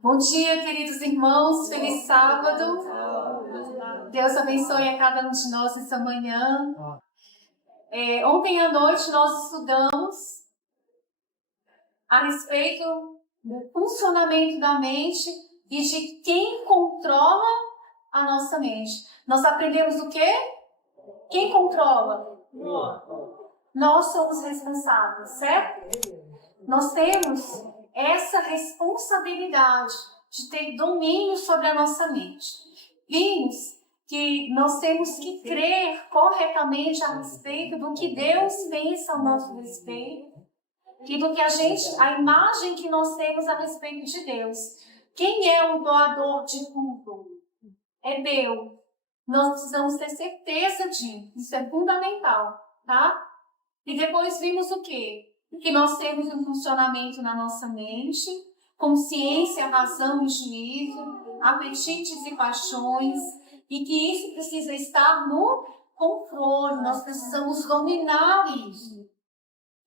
Bom dia, queridos irmãos. Feliz sábado. Deus abençoe a cada um de nós essa manhã. Ontem à noite nós estudamos a respeito do funcionamento da mente e de quem controla a nossa mente. Nós aprendemos o quê? Quem controla? Nós somos responsáveis, certo? Nós temos essa responsabilidade de ter domínio sobre a nossa mente. Vimos que nós temos que crer corretamente a respeito do que Deus pensa ao nosso respeito e do que a imagem que nós temos a respeito de Deus. Quem é o doador de tudo? É Deus. Nós precisamos ter certeza disso. Isso é fundamental, tá? E depois vimos o quê? Que nós temos um funcionamento na nossa mente, consciência, razão e juízo, apetites e paixões, e que isso precisa estar no controle, nós precisamos dominar isso,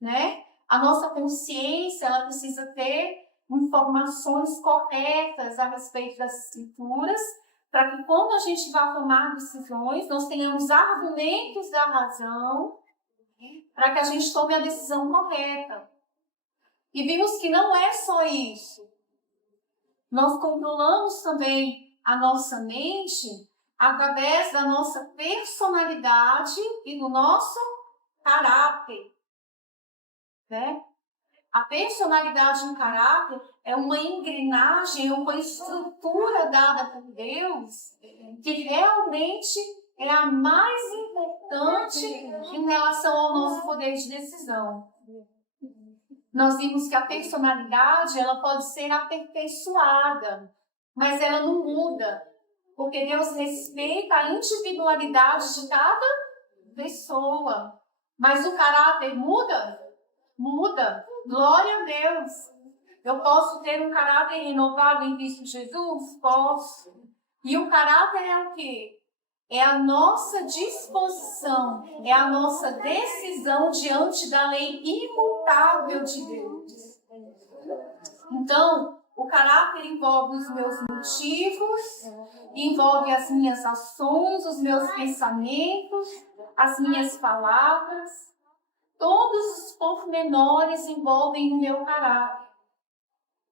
né? A nossa consciência, ela precisa ter informações corretas a respeito das escrituras, para que quando a gente vá tomar decisões, nós tenhamos argumentos da razão, para que a gente tome a decisão correta. E vimos que não é só isso. Nós controlamos também a nossa mente através da nossa personalidade e do nosso caráter, né? A personalidade e o caráter é uma engrenagem, uma estrutura dada por Deus que realmente é a mais importante em relação ao nosso poder de decisão. Nós vimos que a personalidade ela pode ser aperfeiçoada, mas ela não muda, porque Deus respeita a individualidade de cada pessoa. Mas o caráter muda? Muda. Glória a Deus. Eu posso ter um caráter renovado em Cristo Jesus? Posso. E o caráter é o quê? É a nossa disposição, é a nossa decisão diante da lei imutável de Deus. Então, o caráter envolve os meus motivos, envolve as minhas ações, os meus pensamentos, as minhas palavras. Todos os pormenores envolvem o meu caráter.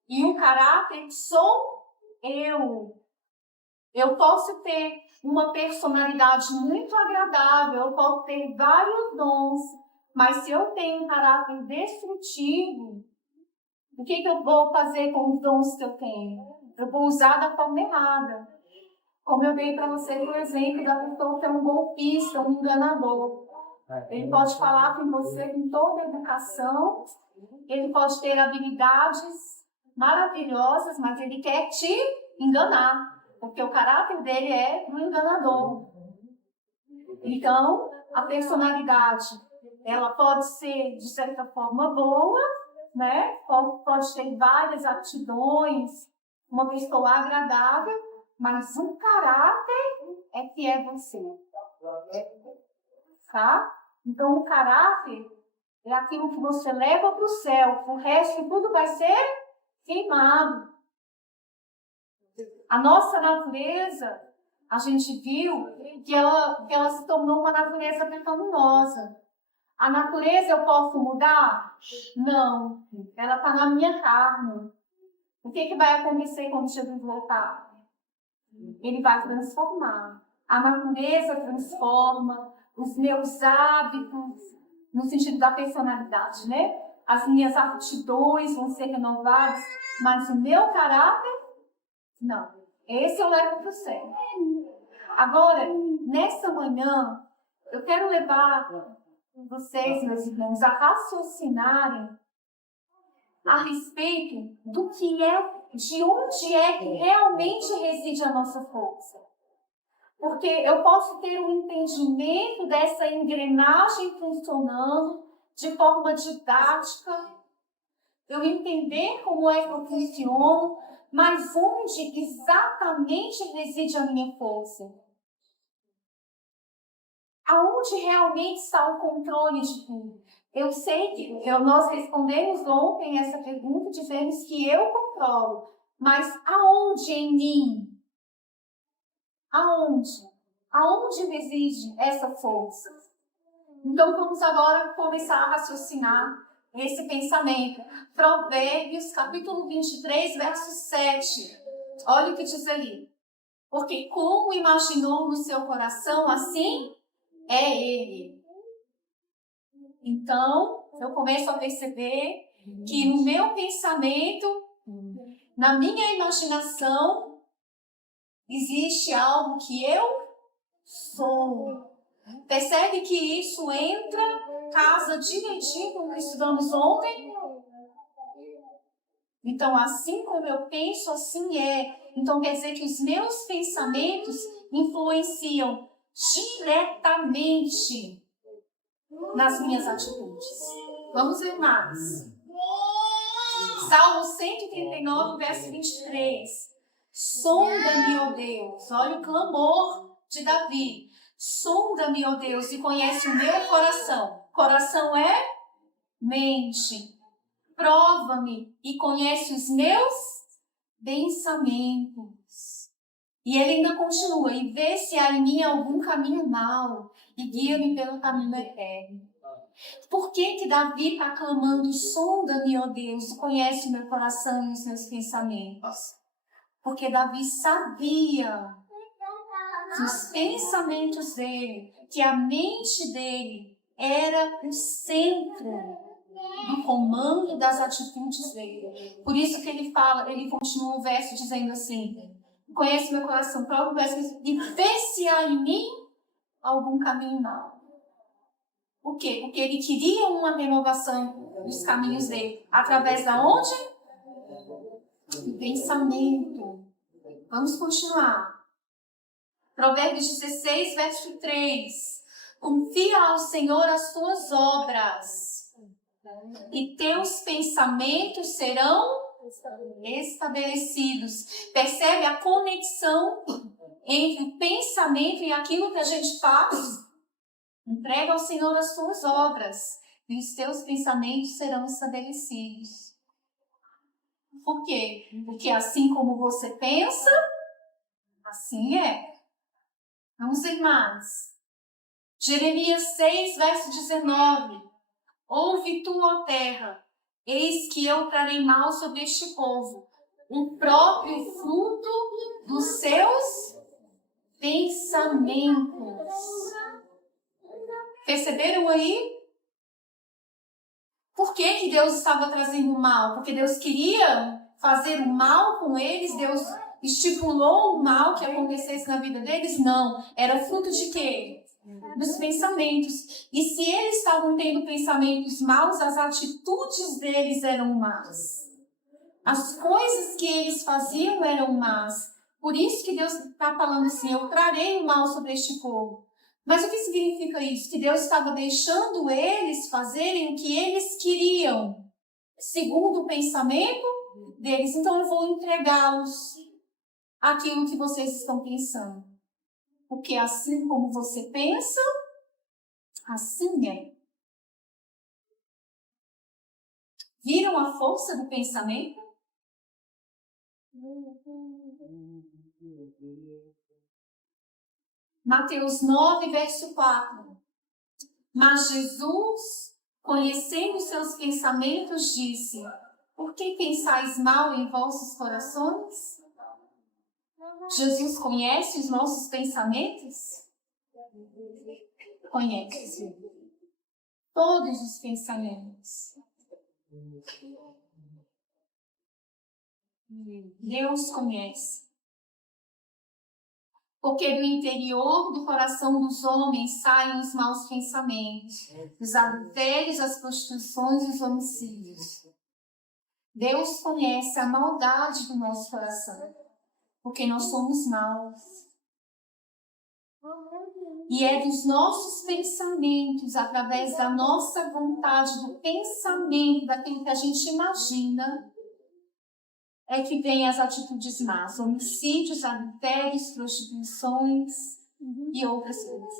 E o caráter sou eu. Eu posso ter uma personalidade muito agradável, eu posso ter vários dons, mas se eu tenho um caráter destrutivo, o que eu vou fazer com os dons que eu tenho? Eu vou usar da forma errada. Como eu dei para você, por exemplo, da pessoa que é um golpista, um enganador. Ele pode falar com você com toda a educação, ele pode ter habilidades maravilhosas, mas ele quer te enganar. Porque o caráter dele é do enganador. Então, a personalidade, ela pode ser, de certa forma, boa, né? Pode ter várias aptidões, uma pessoa agradável, mas o caráter é que é você. Tá? Então, o caráter é aquilo que você leva para o céu. O resto tudo vai ser queimado. A nossa natureza, a gente viu que ela se tornou uma natureza pecaminosa. A natureza eu posso mudar? Não. Ela está na minha carne. O que vai acontecer quando Jesus voltar? Ele vai transformar. A natureza transforma, os meus hábitos, no sentido da personalidade, né? As minhas aptidões vão ser renovadas, mas o meu caráter, não. Esse eu levo para o céu. Agora, nessa manhã, eu quero levar vocês, meus irmãos, a raciocinarem a respeito do que é, de onde é que realmente reside a nossa força. Porque eu posso ter um entendimento dessa engrenagem funcionando de forma didática, eu entender como é que eu funciono, mas onde exatamente reside a minha força? Aonde realmente está o controle de tudo? Eu sei que nós respondemos ontem essa pergunta, dizemos que eu controlo, Mas aonde em mim? Aonde? Aonde reside essa força? Então vamos agora começar a raciocinar esse pensamento. Provérbios, capítulo 23, verso 7. Olha o que diz ali. Porque como imaginou no seu coração, assim é ele. Então, eu começo a perceber que no meu pensamento, na minha imaginação, existe algo que eu sou. Percebe que isso entra, casa direitinho com o que estudamos ontem? Então, assim como eu penso, assim é. Então, quer dizer que os meus pensamentos influenciam diretamente nas minhas atitudes. Vamos ver mais. Salmo 139, verso 23. Sonda-me, ó Deus. Olha o clamor de Davi. Sonda-me, ó Deus, e conhece o meu coração. Coração é mente. Prova-me e conhece os meus pensamentos. E ele ainda continua. E vê se há em mim algum caminho mau e guia-me pelo caminho eterno. Por que Davi está clamando, sonda-me, ó Deus, conhece o meu coração e os meus pensamentos? Porque Davi sabia que os pensamentos dele, que a mente dele era o centro do comando das atitudes dele. Por isso que ele fala, ele continua o verso dizendo assim, conhece meu coração, prova o verso, e vê se há em mim algum caminho mau. Por quê? Porque ele queria uma renovação dos caminhos dele. Através da onde? Do pensamento. Vamos continuar. Provérbios 16, verso 3. Confia ao Senhor as tuas obras, e teus pensamentos serão estabelecidos. Percebe a conexão entre o pensamento e aquilo que a gente faz? Entrega ao Senhor as tuas obras, e os teus pensamentos serão estabelecidos. Por quê? Porque assim como você pensa, assim é. Vamos ver mais. Jeremias 6, verso 19. Ouve tu, ó terra, eis que eu trarei mal sobre este povo, o próprio fruto dos seus pensamentos. Perceberam aí? Por que Deus estava trazendo o mal? Porque Deus queria fazer o mal com eles? Deus estipulou o mal que acontecesse na vida deles? Não. Era fruto de quê? Dos pensamentos. E se eles estavam tendo pensamentos maus, as atitudes deles eram más. As coisas que eles faziam eram más. Por isso que Deus está falando assim, eu trarei o mal sobre este povo. Mas o que significa isso? Que Deus estava deixando eles fazerem o que eles queriam, segundo o pensamento deles. Então eu vou entregá-los aquilo que vocês estão pensando. Porque assim como você pensa, assim é. Viram a força do pensamento? Mateus 9, verso 4. Mas Jesus, conhecendo seus pensamentos, disse: por que pensais mal em vossos corações? Jesus conhece os nossos pensamentos? Conhece todos os pensamentos. Deus conhece. Porque do interior do coração dos homens saem os maus pensamentos, os adultérios, as prostituições e os homicídios. Deus conhece a maldade do nosso coração, porque nós somos maus. E é dos nossos pensamentos, através da nossa vontade, do pensamento, daquilo que a gente imagina, é que vem as atitudes más, homicídios, adultérios, prostituições e outras coisas.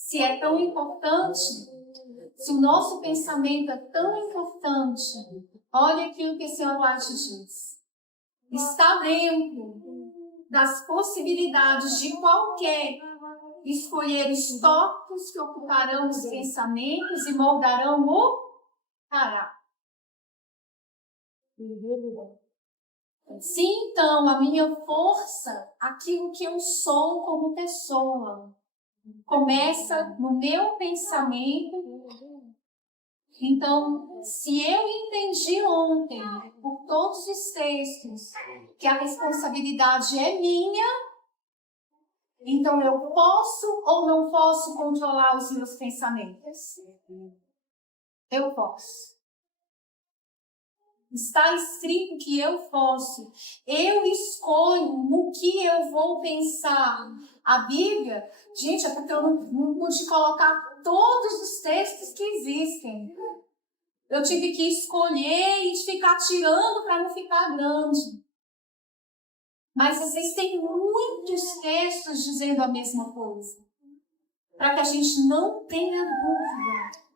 se é tão importante, se o nosso pensamento é tão importante, olha aquilo que esse White diz. Está dentro das possibilidades de qualquer escolher os tópicos que ocuparão os pensamentos e moldarão o caráter. Se então a minha força, aquilo que eu sou como pessoa, começa no meu pensamento, então, se eu entendi ontem, por todos os textos, que a responsabilidade é minha, então eu posso ou não posso controlar os meus pensamentos? Eu posso. Está escrito que eu posso. Eu escolho no que eu vou pensar. A Bíblia, gente, é porque eu não pude colocar todos os textos que existem. Eu tive que escolher e ficar tirando para não ficar grande. Mas existem muitos textos dizendo a mesma coisa. Para que a gente não tenha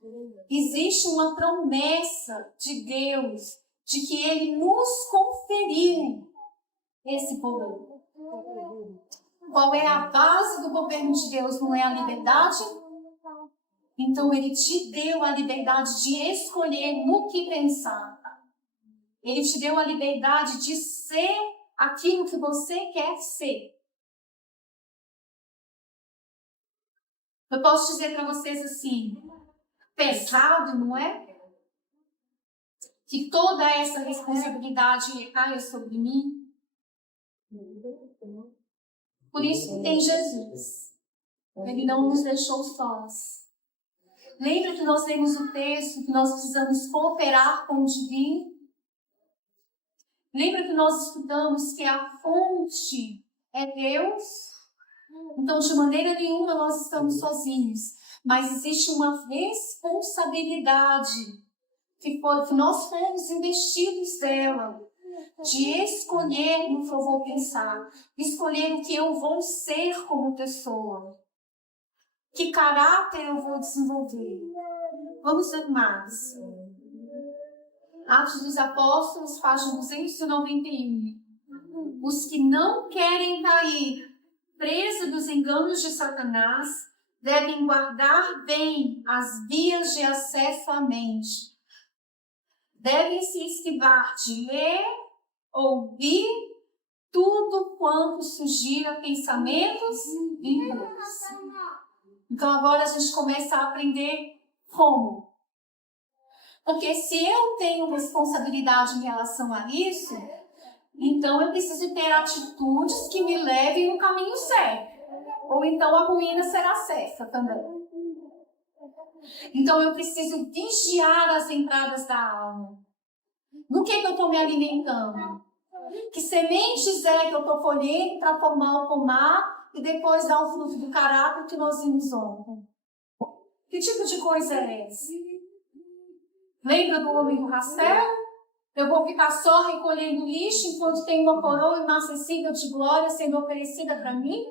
dúvida. Existe uma promessa de Deus de que Ele nos conferiu esse poder. Qual é a base do governo de Deus? Não é a liberdade? Então, Ele te deu a liberdade de escolher no que pensar. Ele te deu a liberdade de ser aquilo que você quer ser. Eu posso dizer para vocês assim, pesado, não é? Que toda essa responsabilidade recaia sobre mim. Por isso que tem Jesus. Ele não nos deixou sós. Lembra que nós lemos o texto que nós precisamos cooperar com o divino? Lembra que nós estudamos que a fonte é Deus? Então, de maneira nenhuma nós estamos sozinhos. Mas existe uma responsabilidade que nós fomos investidos dela. De escolher no que eu vou pensar. Escolher o que eu vou ser como pessoa. Que caráter eu vou desenvolver. Vamos ver mais. Atos dos Apóstolos, página 291. Os que não querem cair presos dos enganos de Satanás devem guardar bem as vias de acesso à mente. Devem se esquivar de ler, ouvir tudo quanto sugira pensamentos impuros. Então agora a gente começa a aprender como. Porque se eu tenho responsabilidade em relação a isso, então eu preciso ter atitudes que me levem no caminho certo. Ou então a ruína será certa também. Então eu preciso vigiar as entradas da alma. No que eu estou me alimentando? Que sementes é que eu estou colhendo para formar o pomar e depois dar o fruto do caráter que nós vimos ontem? Que tipo de coisa é essa? Lembra do homem do rastel? Eu vou ficar só recolhendo lixo enquanto tem uma coroa inacessível de glória sendo oferecida para mim?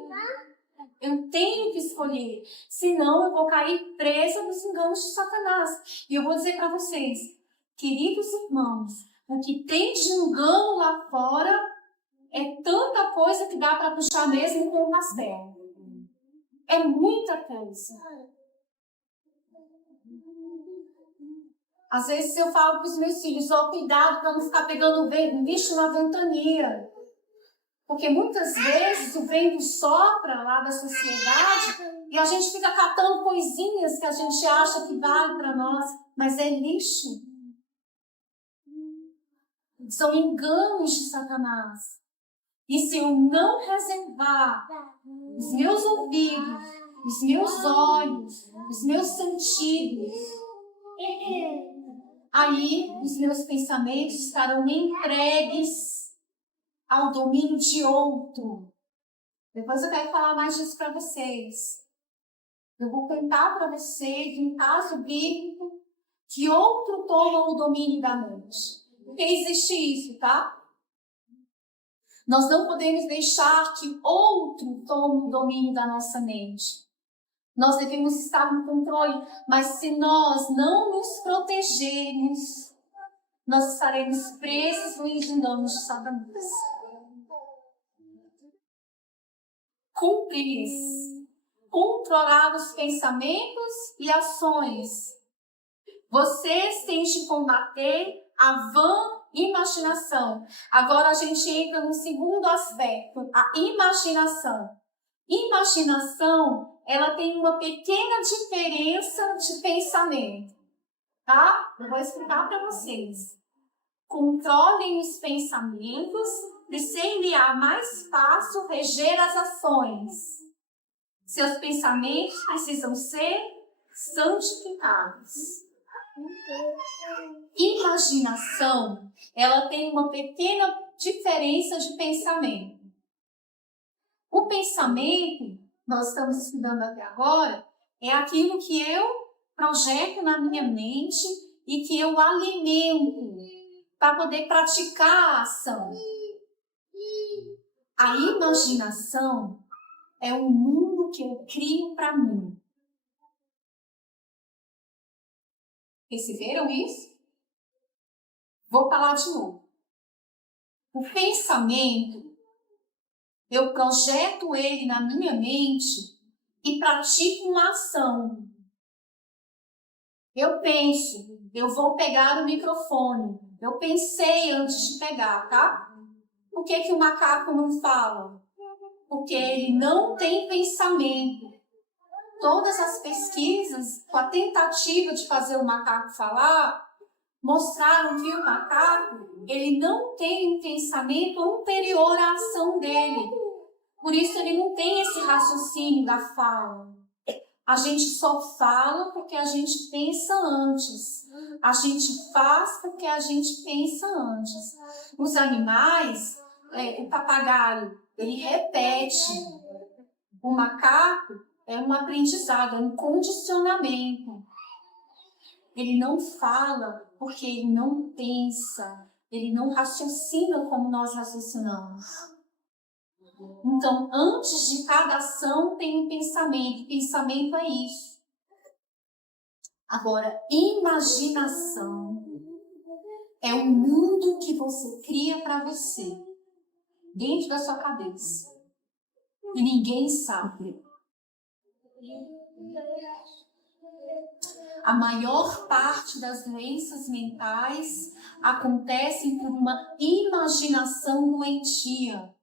Eu tenho que escolher, senão eu vou cair presa nos enganos de Satanás. E eu vou dizer para vocês, queridos irmãos, o que tem de engano lá fora é tanta coisa que dá para puxar mesmo com o rastel. É muita coisa. Às vezes eu falo para os meus filhos, ó, cuidado para não ficar pegando bicho na ventania. Porque muitas vezes o vento sopra lá da sociedade e a gente fica catando coisinhas que a gente acha que vale para nós, mas é lixo. São enganos de Satanás. E se eu não reservar os meus ouvidos, os meus olhos, os meus sentidos, aí os meus pensamentos estarão entregues ao domínio de outro. Depois eu quero falar mais disso para vocês. Eu vou contar para vocês um caso bíblico que outro toma o domínio da mente. Porque existe isso, tá? Nós não podemos deixar que outro tome o domínio da nossa mente. Nós devemos estar no controle, mas se nós não nos protegermos, nós estaremos presos no engano de Satanás. Cumprir, controlar os pensamentos e ações. Vocês têm de combater a vã imaginação. Agora a gente entra no segundo aspecto, a imaginação. Imaginação, ela tem uma pequena diferença de pensamento, tá? Eu vou explicar para vocês. Controlem os pensamentos e ser-lhe-á mais fácil reger as ações. Seus pensamentos precisam ser santificados. Imaginação, ela tem uma pequena diferença de pensamento. O pensamento, nós estamos estudando até agora, é aquilo que eu projeto na minha mente e que eu alimento para poder praticar a ação. A imaginação é um mundo que eu crio para mim. Perceberam isso? Vou falar de novo. O pensamento, eu projeto ele na minha mente e pratico uma ação. Eu penso, eu vou pegar o microfone. Eu pensei antes de pegar, tá? Por que o macaco não fala? Porque ele não tem pensamento. Todas as pesquisas, com a tentativa de fazer o macaco falar, mostraram que o macaco, ele não tem um pensamento anterior à ação dele. Por isso ele não tem esse raciocínio da fala. A gente só fala porque a gente pensa antes. A gente faz porque a gente pensa antes. Os animais, o papagaio, ele repete. O macaco é um aprendizado, é um condicionamento. Ele não fala porque ele não pensa. Ele não raciocina como nós raciocinamos. Então, antes de cada ação tem um pensamento. Pensamento é isso. Agora, imaginação é um mundo que você cria para você, dentro da sua cabeça. E ninguém sabe. A maior parte das doenças mentais acontecem por uma imaginação doentia.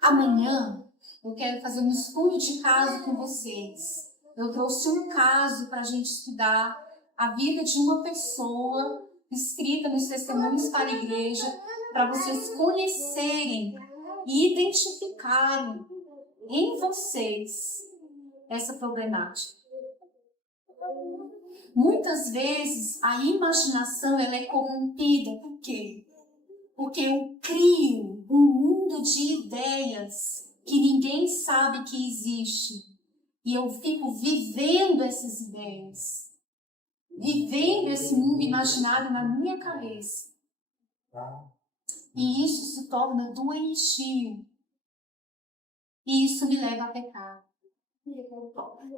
Amanhã eu quero fazer um estudo de caso com vocês. Eu trouxe um caso para a gente estudar a vida de uma pessoa escrita nos testemunhos para a igreja, para vocês conhecerem e identificarem em vocês essa problemática. Muitas vezes a imaginação ela é corrompida. Por quê? Porque eu crio um mundo de ideias que ninguém sabe que existe. E eu fico vivendo essas ideias. Vivendo esse mundo imaginário na minha cabeça. E isso se torna doentio. E isso me leva a pecar.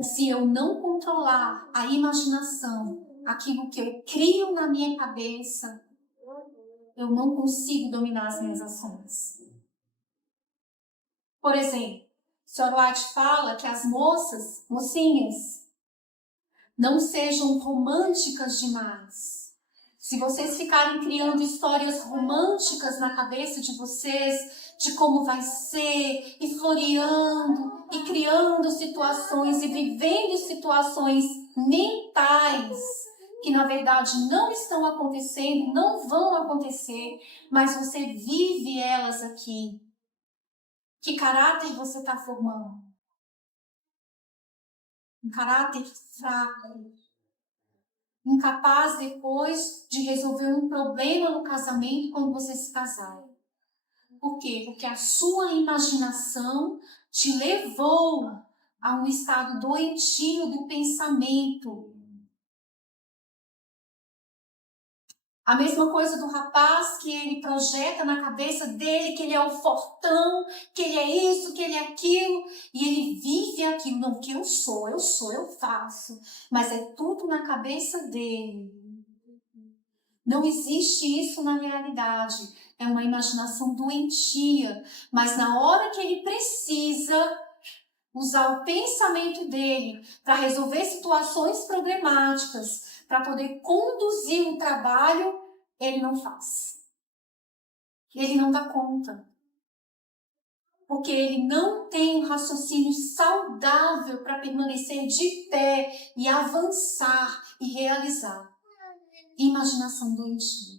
Se eu não controlar a imaginação, aquilo que eu crio na minha cabeça, eu não consigo dominar as minhas ações. Por exemplo, o Sr. White fala que as mocinhas, não sejam românticas demais. Se vocês ficarem criando histórias românticas na cabeça de vocês, de como vai ser, e floreando, e criando situações, e vivendo situações mentais, que na verdade não estão acontecendo, não vão acontecer, mas você vive elas aqui. Que caráter você está formando? Um caráter fraco, incapaz depois de resolver um problema no casamento quando você se casar. Por quê? Porque a sua imaginação te levou a um estado doentio do pensamento. A mesma coisa do rapaz que ele projeta na cabeça dele que ele é o fortão, que ele é isso, que ele é aquilo, e ele vive aquilo. Não, que eu sou, eu faço. Mas é tudo na cabeça dele. Não existe isso na realidade. É uma imaginação doentia. Mas na hora que ele precisa usar o pensamento dele para resolver situações problemáticas, para poder conduzir um trabalho, ele não faz. Ele não dá conta. Porque ele não tem um raciocínio saudável para permanecer de pé e avançar e realizar. Imaginação doentia.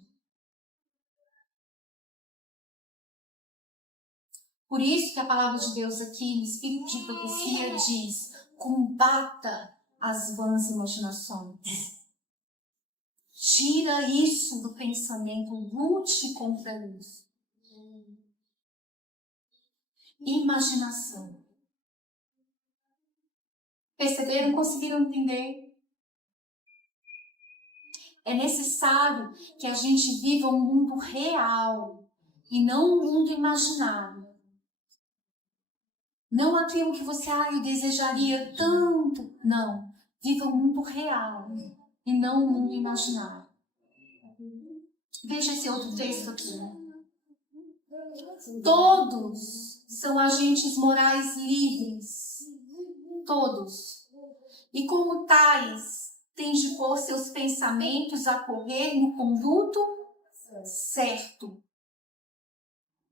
Por isso que a palavra de Deus aqui, no Espírito de Profecia, diz: combata as vãs imaginações. Tira isso do pensamento, lute contra isso. Imaginação. Perceberam? Conseguiram entender? É necessário que a gente viva um mundo real e não um mundo imaginário. Não aquilo que você, eu desejaria tanto. Não. Viva um mundo real e não um mundo imaginário. Veja esse outro texto aqui. Todos são agentes morais livres. Todos. E como tais, têm de pôr seus pensamentos a correr no conduto certo.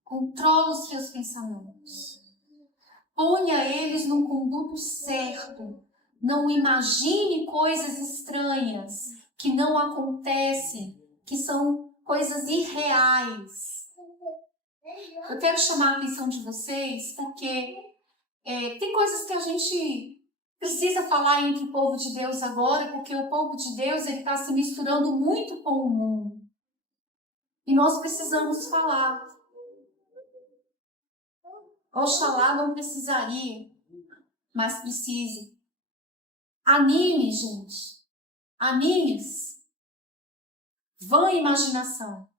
Controla os seus pensamentos. Ponha eles no conduto certo. Não imagine coisas estranhas que não acontecem, que são coisas irreais. Eu quero chamar a atenção de vocês porque tem coisas que a gente precisa falar entre o povo de Deus agora, porque o povo de Deus está se misturando muito com o mundo. E nós precisamos falar. Oxalá não precisaria, mas precisa. Anime, gente. Animes. Vã imaginação.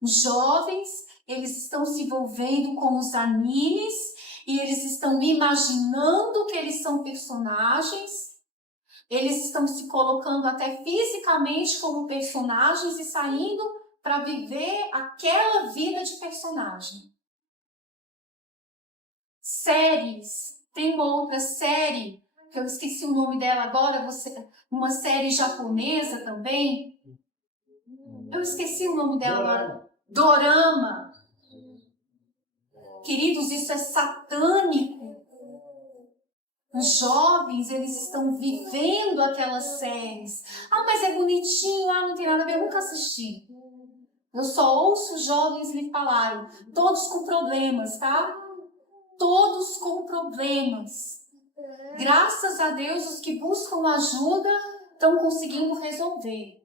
Os jovens, eles estão se envolvendo com os animes e eles estão imaginando que eles são personagens. Eles estão se colocando até fisicamente como personagens e saindo para viver aquela vida de personagem. Séries. Tem uma outra série, que eu esqueci o nome dela agora, uma série japonesa também. Eu esqueci o nome dela agora. Dorama. Queridos, isso é satânico. Os jovens, eles estão vivendo aquelas séries. Mas é bonitinho, não tem nada a ver, eu nunca assisti. Eu só ouço os jovens me falarem. Todos com problemas, tá? Todos com problemas. Graças a Deus, os que buscam ajuda estão conseguindo resolver.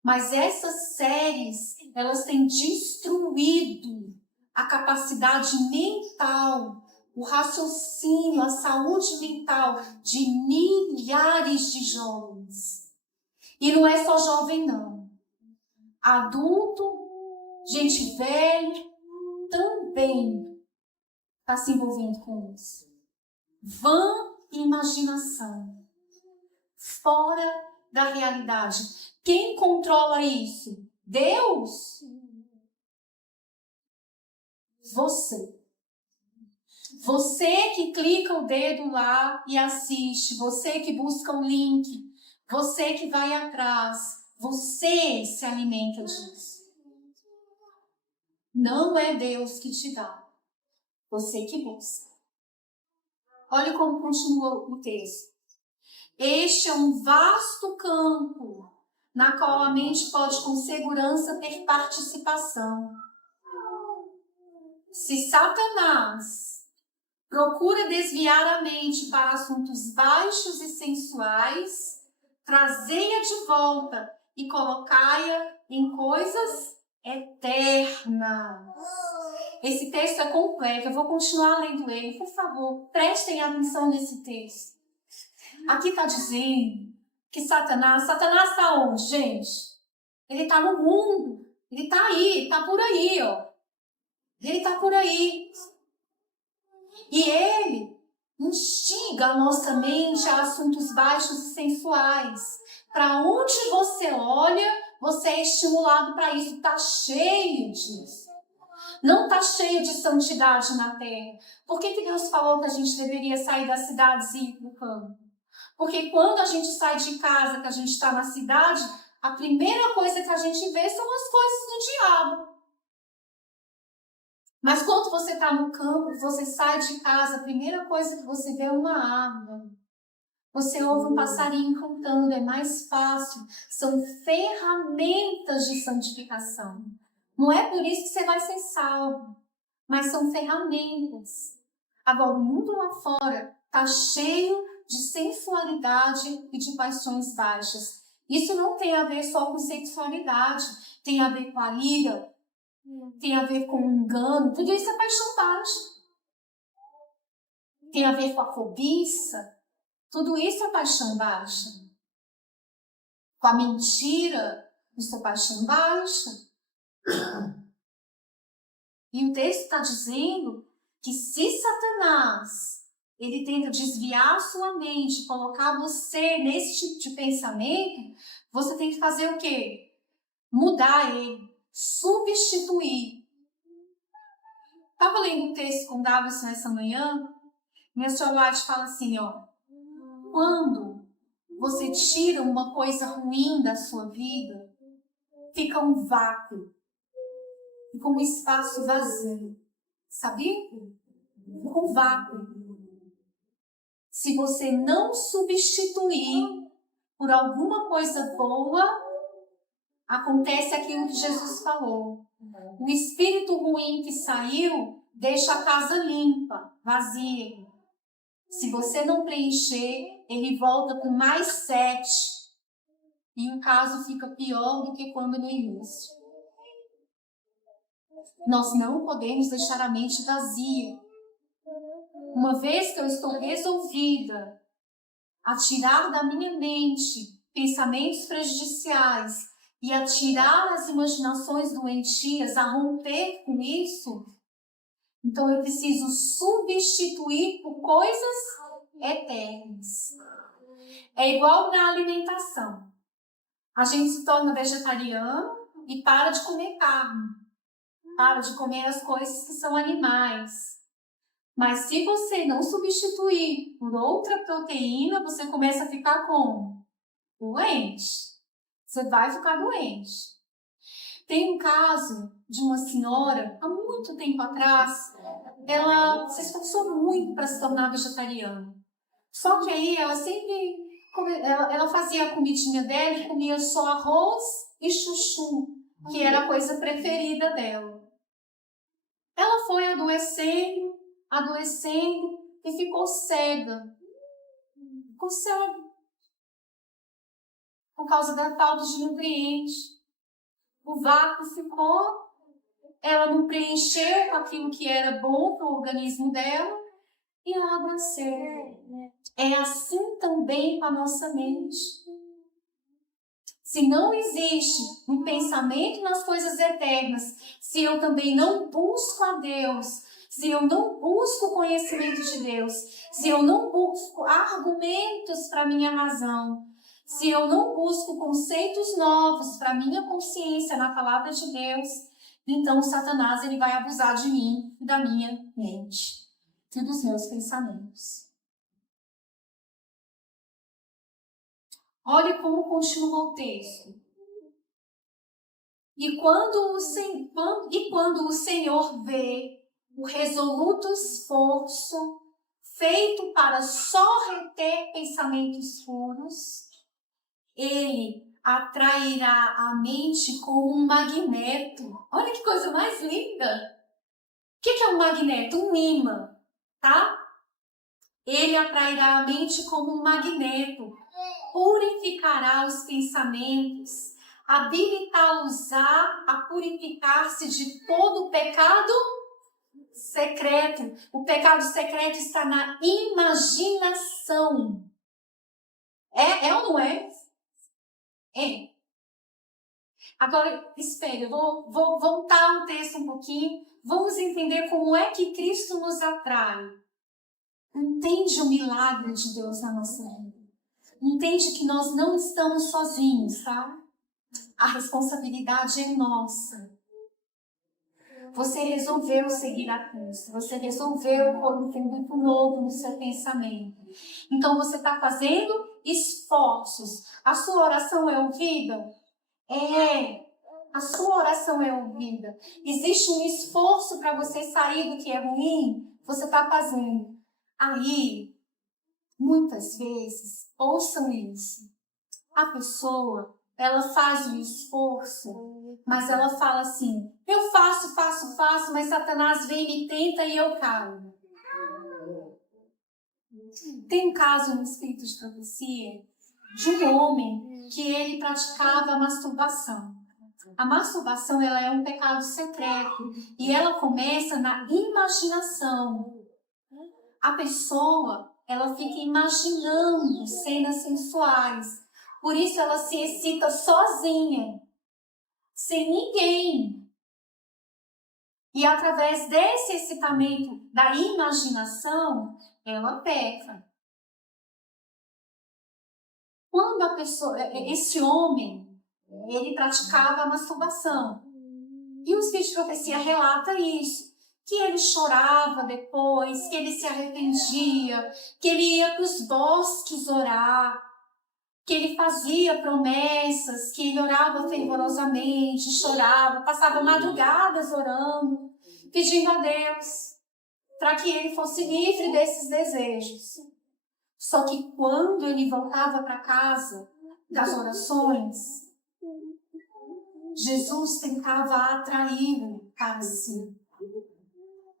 Mas essas séries, elas têm destruído a capacidade mental, o raciocínio, a saúde mental de milhares de jovens. E não é só jovem, não. Adulto, gente velha, também está se envolvendo com isso. Vã imaginação. Fora da realidade. Quem controla isso? Deus? Você. Você que clica o dedo lá e assiste. Você que busca o link. Você que vai atrás. Você se alimenta disso. Não é Deus que te dá. Você que busca. Olha como continua o texto. Este é um vasto campo, na qual a mente pode com segurança ter participação. Se Satanás procura desviar a mente para assuntos baixos e sensuais, trazei-a de volta e colocai-a em coisas eternas. Esse texto é completo, eu vou continuar lendo ele. Por favor, prestem atenção nesse texto. Aqui está dizendo que Satanás está onde, gente? Ele está no mundo. Ele está aí, está por aí, ó. Ele está por aí. E ele instiga a nossa mente a assuntos baixos e sensuais. Para onde você olha, você é estimulado para isso. Está cheio disso. Não está cheio de santidade na terra. Por que Deus falou que a gente deveria sair das cidades e ir para o campo? Porque quando a gente sai de casa, que a gente está na cidade, a primeira coisa que a gente vê são as coisas do diabo. Mas quando você está no campo, você sai de casa, a primeira coisa que você vê é uma árvore. Você ouve um passarinho cantando, é mais fácil. São ferramentas de santificação. Não é por isso que você vai ser salvo, mas são ferramentas. Agora, o mundo lá fora está cheio de sensualidade e de paixões baixas. Isso não tem a ver só com sexualidade, tem a ver com a ira, tem a ver com o engano, tudo isso é paixão baixa. Tem a ver com a cobiça, tudo isso é paixão baixa. Com a mentira, isso é paixão baixa. E o texto está dizendo que se Satanás ele tenta desviar a sua mente, colocar você nesse tipo de pensamento, você tem que fazer o quê? Mudar ele, substituir. Estava lendo um texto com Davis nessa manhã, meu celular fala assim, ó, quando você tira uma coisa ruim da sua vida, fica um vácuo, fica um espaço vazio, sabia? Fica um vácuo. Se você não substituir por alguma coisa boa, acontece aquilo que Jesus falou. O espírito ruim que saiu deixa a casa limpa, vazia. Se você não preencher, ele volta com mais 7. E o caso fica pior do que quando no início. Nós não podemos deixar a mente vazia. Uma vez que eu estou resolvida a tirar da minha mente pensamentos prejudiciais e a tirar as imaginações doentias, a romper com isso, então eu preciso substituir por coisas eternas. É igual na alimentação. A gente se torna vegetariano e para de comer carne. Para de comer as coisas que são animais. Mas se você não substituir por outra proteína, você começa a ficar como? Doente. Você vai ficar doente. Tem um caso de uma senhora, há muito tempo atrás, ela se esforçou muito para se tornar vegetariana. Só que aí ela sempre, ela fazia a comidinha dela e comia só arroz e chuchu, que era a coisa preferida dela. Ela foi adoecendo e ficou cega. Ficou cega. Por causa da falta de nutrientes. O vácuo ficou, ela não preencheu aquilo que era bom para o organismo dela e ela adoeceu. É assim também com a nossa mente. Se não existe um pensamento nas coisas eternas, se eu também não busco a Deus, se eu não busco o conhecimento de Deus, se eu não busco argumentos para minha razão, se eu não busco conceitos novos para minha consciência na palavra de Deus, então Satanás ele vai abusar de mim e da minha mente e dos meus pensamentos. Olhe como continua o texto. E quando o Senhor vê o resoluto esforço feito para só reter pensamentos puros, ele atrairá a mente como um magneto. Olha que coisa mais linda! O que é um magneto? Um imã, tá? Ele atrairá a mente como um magneto, purificará os pensamentos, habilitá-los a purificar-se de todo o pecado secreto. O pecado secreto está na imaginação. É ou não é? É. Agora, espere, eu vou voltar o texto um pouquinho. Vamos entender como é que Cristo nos atrai. Entende o milagre de Deus na nossa vida. Entende que nós não estamos sozinhos, tá? A responsabilidade é nossa. Você resolveu seguir a Cristo. Você resolveu pôr um tempo novo no seu pensamento. Então você está fazendo esforços. A sua oração é ouvida? É. A sua oração é ouvida. Existe um esforço para você sair do que é ruim? Você está fazendo. Aí, muitas vezes, ouçam isso. A pessoa, ela faz um esforço, mas ela fala assim, eu faço, mas Satanás vem e me tenta e eu caio. Tem um caso no Espírito de Profecia de um homem que ele praticava masturbação. A masturbação, ela é um pecado secreto e ela começa na imaginação. A pessoa, ela fica imaginando cenas sensuais. Por isso ela se excita sozinha, sem ninguém. E através desse excitamento da imaginação, ela peca. Quando a pessoa, esse homem, ele praticava a masturbação. E o Espírito de Profecia relata isso. Que ele chorava depois, que ele se arrependia, que ele ia para os bosques orar, que ele fazia promessas, que ele orava fervorosamente, chorava, passava madrugadas orando, pedindo a Deus para que ele fosse livre desses desejos. Só que quando ele voltava para casa das orações, Jesus tentava atraí-lo para si,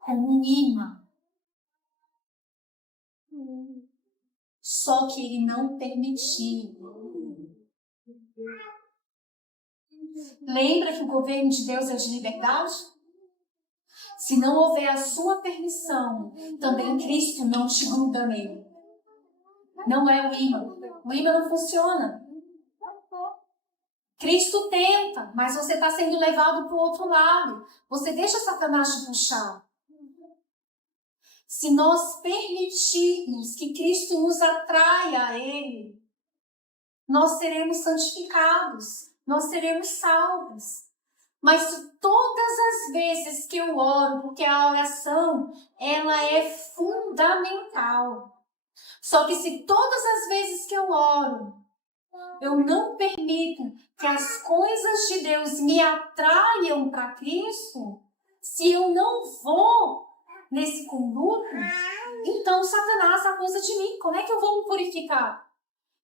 como um imã. Só que ele não permitia. Lembra que o governo de Deus é de liberdade? Se não houver a sua permissão, também Cristo não te gruda nele. Não é o imã. O imã não funciona. Cristo tenta, mas você está sendo levado para o outro lado. Você deixa Satanás te puxar. Se nós permitirmos que Cristo nos atraia a Ele, nós seremos santificados, nós seremos salvos. Mas todas as vezes que eu oro, porque a oração, ela é fundamental. Só que se todas as vezes que eu oro, eu não permito que as coisas de Deus me atraiam para Cristo, se eu não vou nesse conduto, então Satanás acusa de mim. Como é que eu vou me purificar?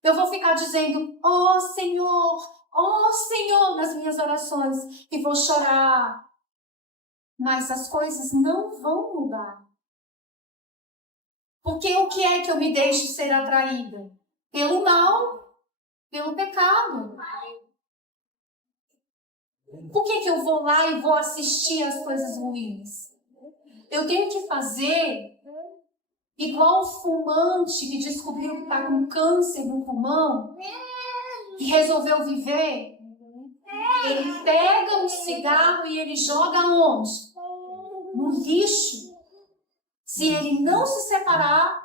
Eu vou ficar dizendo, ó Senhor, nas minhas orações, e vou chorar. Mas as coisas não vão mudar. Porque o que é que eu me deixo ser atraída? Pelo mal, pelo pecado. Por que eu vou lá e vou assistir às coisas ruins? Eu tenho que fazer igual o fumante que descobriu que está com câncer no pulmão e resolveu viver. Ele pega um cigarro e ele joga onde? No lixo. Se ele não se separar,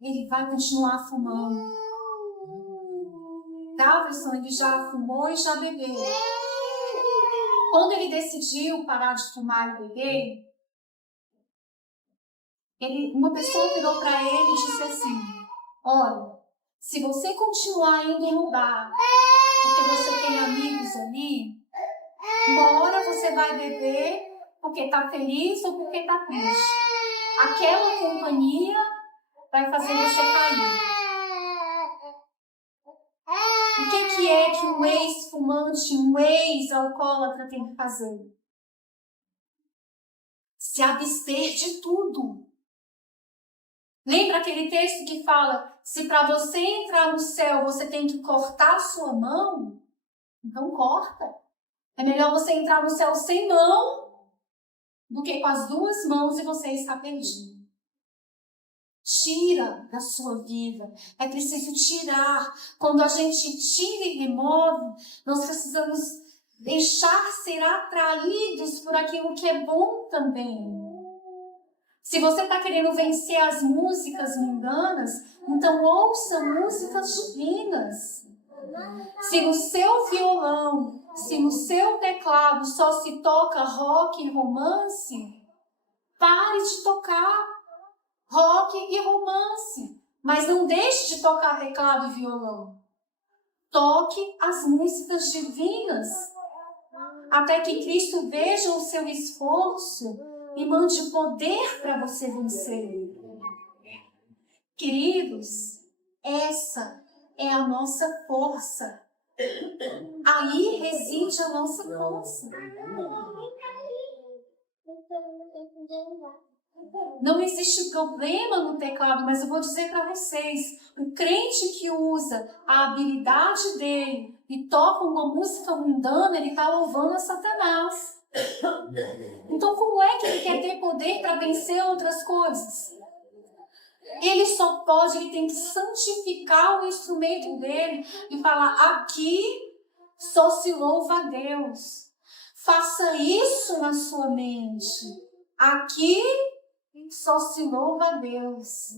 ele vai continuar fumando. Davidson, ele já fumou e já bebeu. Quando ele decidiu parar de fumar e beber, uma pessoa virou para ele e disse assim, olha, se você continuar indo no bar, porque você tem amigos ali, uma hora você vai beber porque está feliz ou porque está triste. Aquela companhia vai fazer você cair. O que é que um ex-fumante, um ex-alcoólatra tem que fazer? Se abster de tudo. Lembra aquele texto que fala, se para você entrar no céu você tem que cortar a sua mão? Então corta. É melhor você entrar no céu sem mão do que com as duas mãos e você estar perdido. Tira da sua vida. É preciso tirar. Quando a gente tira e remove, nós precisamos deixar ser atraídos por aquilo que é bom também. Se você está querendo vencer as músicas mundanas, então ouça músicas divinas. Se no seu violão, se no seu teclado só se toca rock e romance, pare de tocar rock e romance. Mas não deixe de tocar teclado e violão. Toque as músicas divinas, até que Cristo veja o seu esforço e mande poder para você vencer. Queridos, essa é a nossa força. Aí reside a nossa força. Não existe problema no teclado, mas eu vou dizer para vocês, o crente que usa a habilidade dele e toca uma música mundana, ele está louvando a Satanás. Então como é que ele quer ter poder para vencer outras coisas? Ele só pode, ele tem que santificar o instrumento dele e falar, aqui só se louva a Deus. Faça isso na sua mente. Aqui só se louva a Deus.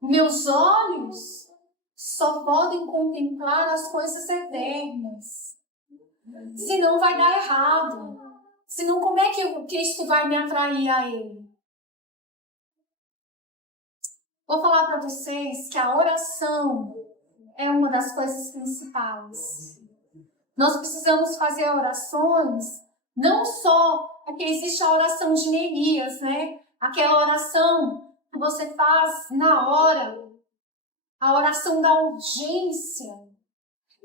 Meus olhos só podem contemplar as coisas eternas. Senão vai dar errado. Senão como é que o Cristo vai me atrair a Ele? Vou falar para vocês que a oração é uma das coisas principais. Nós precisamos fazer orações, não só porque existe a oração de Neemias, né? Aquela oração que você faz na hora, a oração da urgência,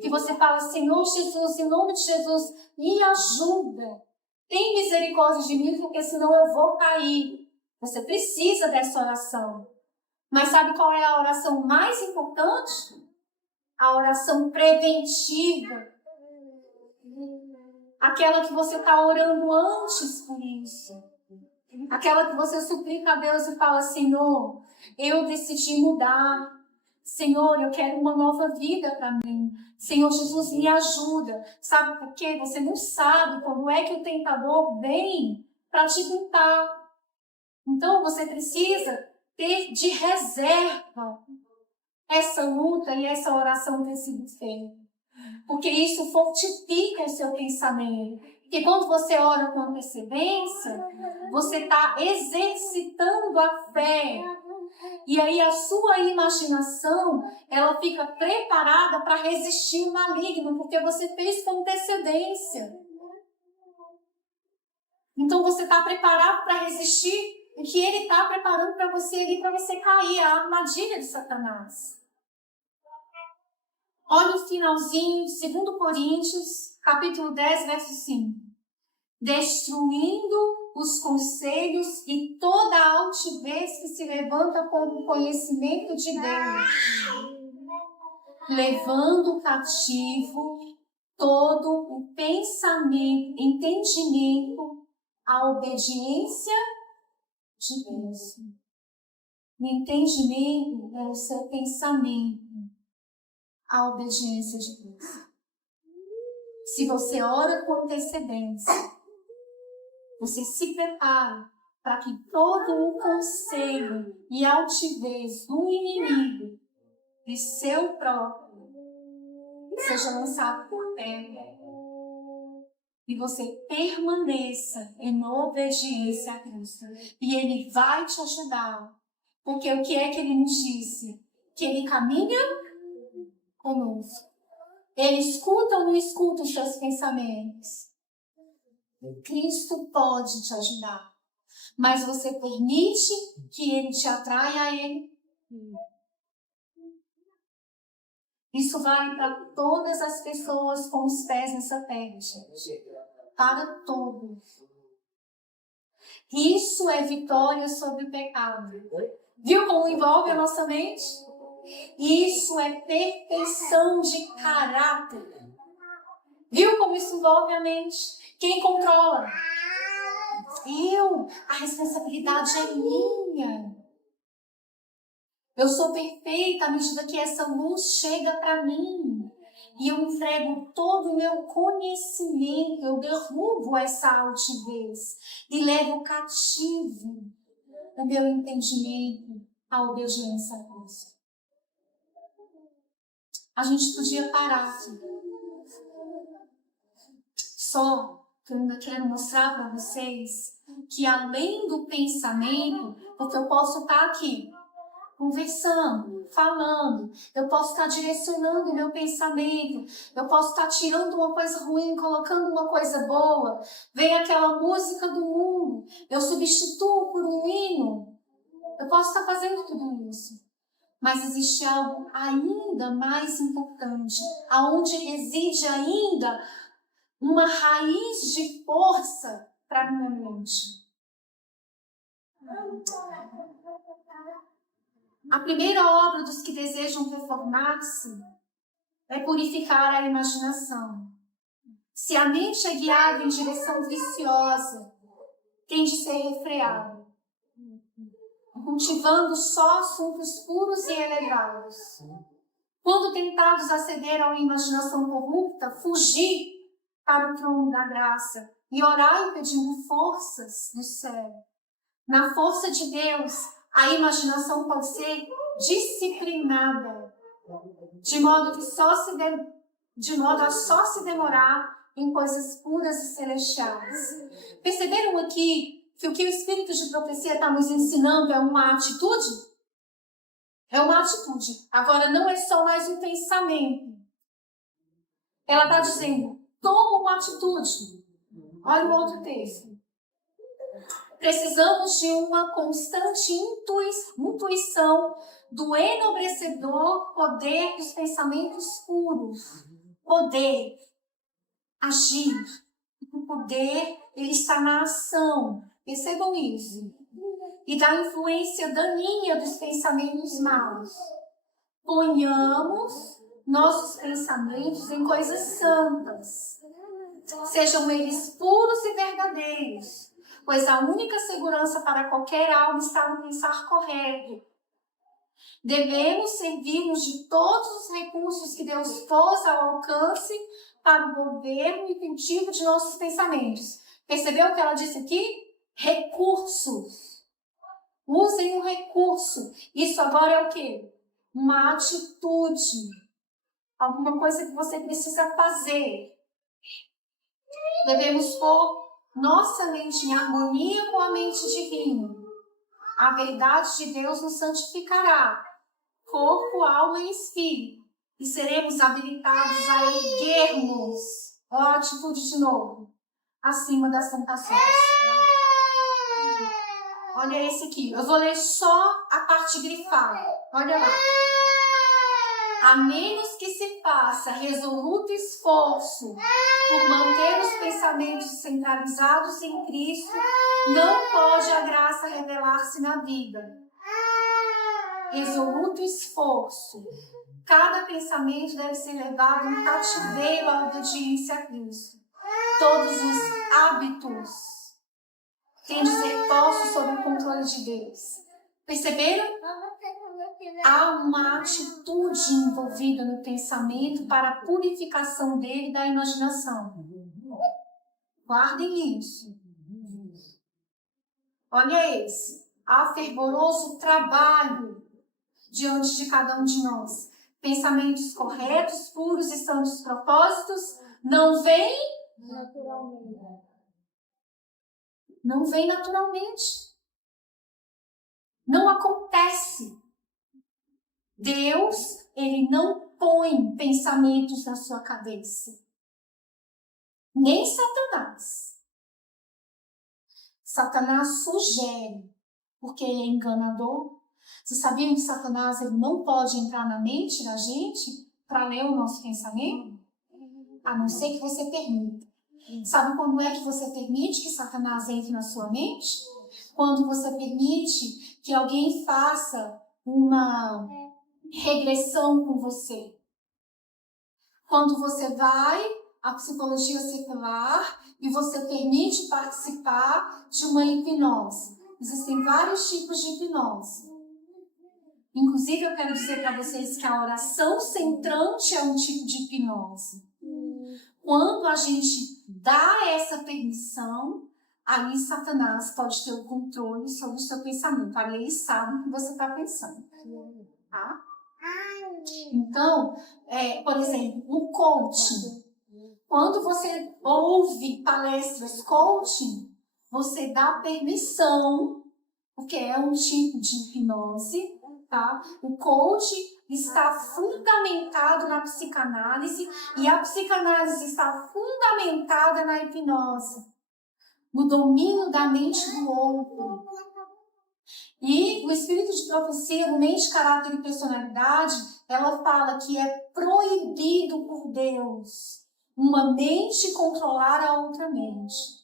que você fala, Senhor Jesus, em nome de Jesus, me ajuda, tem misericórdia de mim, porque senão eu vou cair. Você precisa dessa oração. Mas sabe qual é a oração mais importante? A oração preventiva. Aquela que você está orando antes por isso. Aquela que você suplica a Deus e fala, Senhor, eu decidi mudar. Senhor, eu quero uma nova vida para mim. Senhor Jesus, me ajuda. Sabe por quê? Você não sabe como é que o tentador vem para te tentar. Então, você precisa ter de reserva essa luta e essa oração ter sido feita. Porque isso fortifica o seu pensamento. Porque quando você ora com antecedência, você está exercitando a fé. E aí a sua imaginação, ela fica preparada para resistir o maligno, porque você fez com antecedência. Então você está preparado para resistir o que ele está preparando para você ali, para você cair, a armadilha de Satanás. Olha o finalzinho, 2 Coríntios, capítulo 10, verso 5. Destruindo os conselhos e toda a altivez que se levanta contra o conhecimento de Deus. Levando cativo todo o pensamento, entendimento, à obediência de Deus. O entendimento é o seu pensamento, a obediência de Deus. Se você ora com antecedência, você se prepara para que todo o conselho e altivez do inimigo e seu próprio seja lançado por terra. E você permaneça em obediência a Cristo. E Ele vai te ajudar. Porque o que é que Ele nos disse? Que Ele caminha conosco. Ele escuta ou não escuta os seus pensamentos? Cristo pode te ajudar. Mas você permite que Ele te atraia a Ele? Isso vale para todas as pessoas com os pés nessa terra, gente. Para todos. Isso é vitória sobre o pecado. Viu como envolve a nossa mente? Isso é perfeição de caráter. Viu como isso envolve a mente? Quem controla? Eu. A responsabilidade é minha. Eu sou perfeita à medida que essa luz chega para mim. E eu entrego todo o meu conhecimento, eu derrubo essa altivez e levo cativo o meu entendimento à obediência a Cristo. A gente podia parar aqui. Só que eu ainda quero mostrar para vocês que além do pensamento, porque eu posso estar aqui conversando, falando, eu posso estar direcionando o meu pensamento, eu posso estar tirando uma coisa ruim, colocando uma coisa boa, vem aquela música do mundo, eu substituo por um hino, eu posso estar fazendo tudo isso. Mas existe algo ainda mais importante, aonde reside ainda uma raiz de força para a minha mente. A primeira obra dos que desejam reformar-se é purificar a imaginação. Se a mente é guiada em direção viciosa, tem de ser refreada, cultivando só assuntos puros e elevados. Quando tentados a ceder a uma imaginação corrupta, fugir para o trono da graça e orar pedindo forças do céu. Na força de Deus, a imaginação pode ser disciplinada, de modo a só se demorar em coisas puras e celestiais. Perceberam aqui que o Espírito de profecia está nos ensinando é uma atitude? É uma atitude. Agora, não é só mais um pensamento. Ela está dizendo, toma uma atitude. Olha o outro texto. Precisamos de uma constante intuição do enobrecedor poder dos pensamentos puros. Poder, agir. O poder, ele está na ação. Percebam isso. E da influência daninha dos pensamentos maus. Ponhamos nossos pensamentos em coisas santas. Sejam eles puros e verdadeiros. Pois a única segurança para qualquer alma está no pensar correto. Devemos servir-nos de todos os recursos que Deus pôs ao alcance para o governo e cultivo de nossos pensamentos. Percebeu o que ela disse aqui? Recursos. Usem um recurso. Isso agora é o quê? Uma atitude. Alguma coisa que você precisa fazer. Devemos pôr nossa mente em harmonia com a mente divina. A verdade de Deus nos santificará, corpo, alma e espírito. E seremos habilitados a erguermos, ó, atitude de novo, acima das tentações. Olha esse aqui, eu vou ler só a parte grifada. Olha lá. A menos que se faça resoluto esforço por manter os pensamentos centralizados em Cristo, não pode a graça revelar-se na vida. Resoluto esforço. Cada pensamento deve ser levado em cativeiro à obediência a Cristo. Todos os hábitos têm de ser postos sob o controle de Deus. Perceberam? Há uma atitude envolvida no pensamento para a purificação dele da imaginação. Guardem isso. Olha esse. Há fervoroso trabalho diante de cada um de nós. Pensamentos corretos, puros e santos propósitos não vêm naturalmente. Não vem naturalmente. Não acontece. Deus, ele não põe pensamentos na sua cabeça. Nem Satanás. Satanás sugere, porque ele é enganador. Vocês sabiam que Satanás ele não pode entrar na mente da gente para ler o nosso pensamento? A não ser que você permita. Sabe quando é que você permite que Satanás entre na sua mente? Quando você permite que alguém faça uma regressão com você. Quando você vai à psicologia secular e você permite participar de uma hipnose. Existem vários tipos de hipnose. Inclusive, eu quero dizer para vocês que a oração centrante é um tipo de hipnose. Quando a gente dá essa permissão, aí Satanás pode ter o controle sobre o seu pensamento. Ali ele sabe o que você está pensando. Tá? Então, por exemplo, o coaching. Quando você ouve palestras coaching, você dá permissão, porque é um tipo de hipnose, tá? O coaching está fundamentado na psicanálise e a psicanálise está fundamentada na hipnose, no domínio da mente do outro. E o espírito de profecia, no mente, caráter e personalidade, ela fala que é proibido por Deus uma mente controlar a outra mente.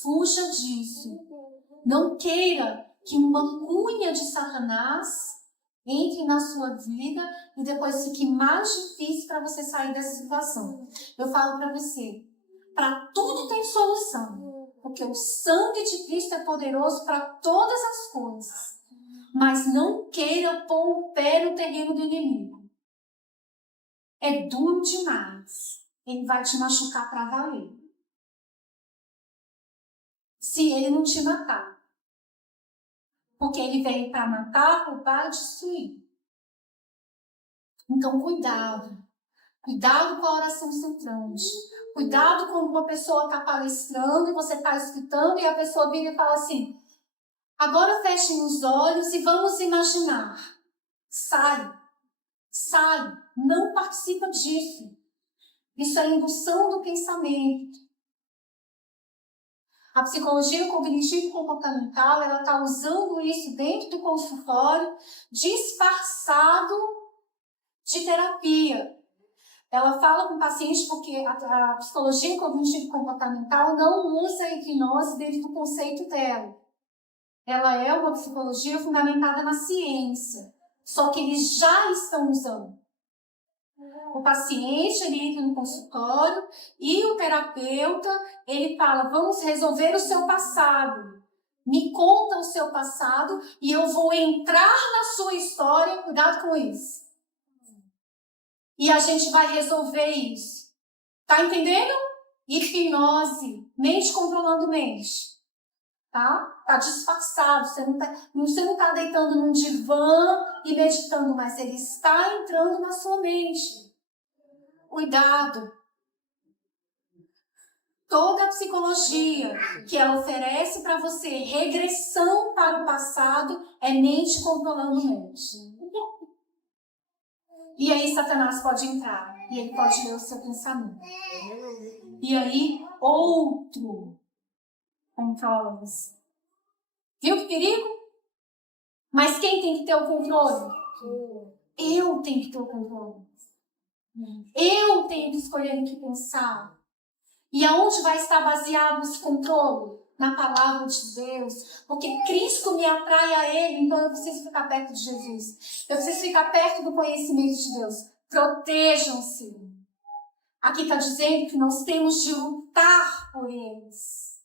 Fuja disso. Não queira que uma cunha de Satanás entre na sua vida e depois fique mais difícil para você sair dessa situação. Eu falo para você, para tudo tem solução, porque o sangue de Cristo é poderoso para todas as coisas. Mas não queira pôr o pé no terreno do inimigo. É duro demais. Ele vai te machucar para valer. Se ele não te matar. Porque ele veio para matar, roubar e destruir. Então, cuidado. Cuidado com a oração centrante. Cuidado quando uma pessoa está palestrando e você está escutando e a pessoa vira e fala assim: agora fechem os olhos e vamos imaginar. Sai. Não participa disso. Isso é indução do pensamento. A psicologia cognitivo-comportamental, ela está usando isso dentro do consultório, disfarçado de terapia. Ela fala com o paciente porque a psicologia cognitivo-comportamental não usa a hipnose dentro do conceito dela. Ela é uma psicologia fundamentada na ciência, só que eles já estão usando. O paciente, ele entra no consultório e o terapeuta, ele fala: vamos resolver o seu passado. Me conta o seu passado e eu vou entrar na sua história. Cuidado com isso. E a gente vai resolver isso. Tá entendendo? Hipnose. Mente controlando mente. Tá disfarçado. Você não tá deitando num divã e meditando, mas ele está entrando na sua mente. Cuidado. Toda a psicologia que ela oferece para você regressão para o passado é mente controlando mente. E aí Satanás pode entrar e ele pode ler o seu pensamento. E aí outro controla você. Viu que perigo? Mas quem tem que ter o controle? Eu tenho que ter o controle. Eu tenho que escolher o que pensar. E aonde vai estar baseado esse controle? Na palavra de Deus. Porque Cristo me atrai a Ele, então eu preciso ficar perto de Jesus. Eu preciso ficar perto do conhecimento de Deus. Protejam-se. Aqui está dizendo que nós temos de lutar por eles.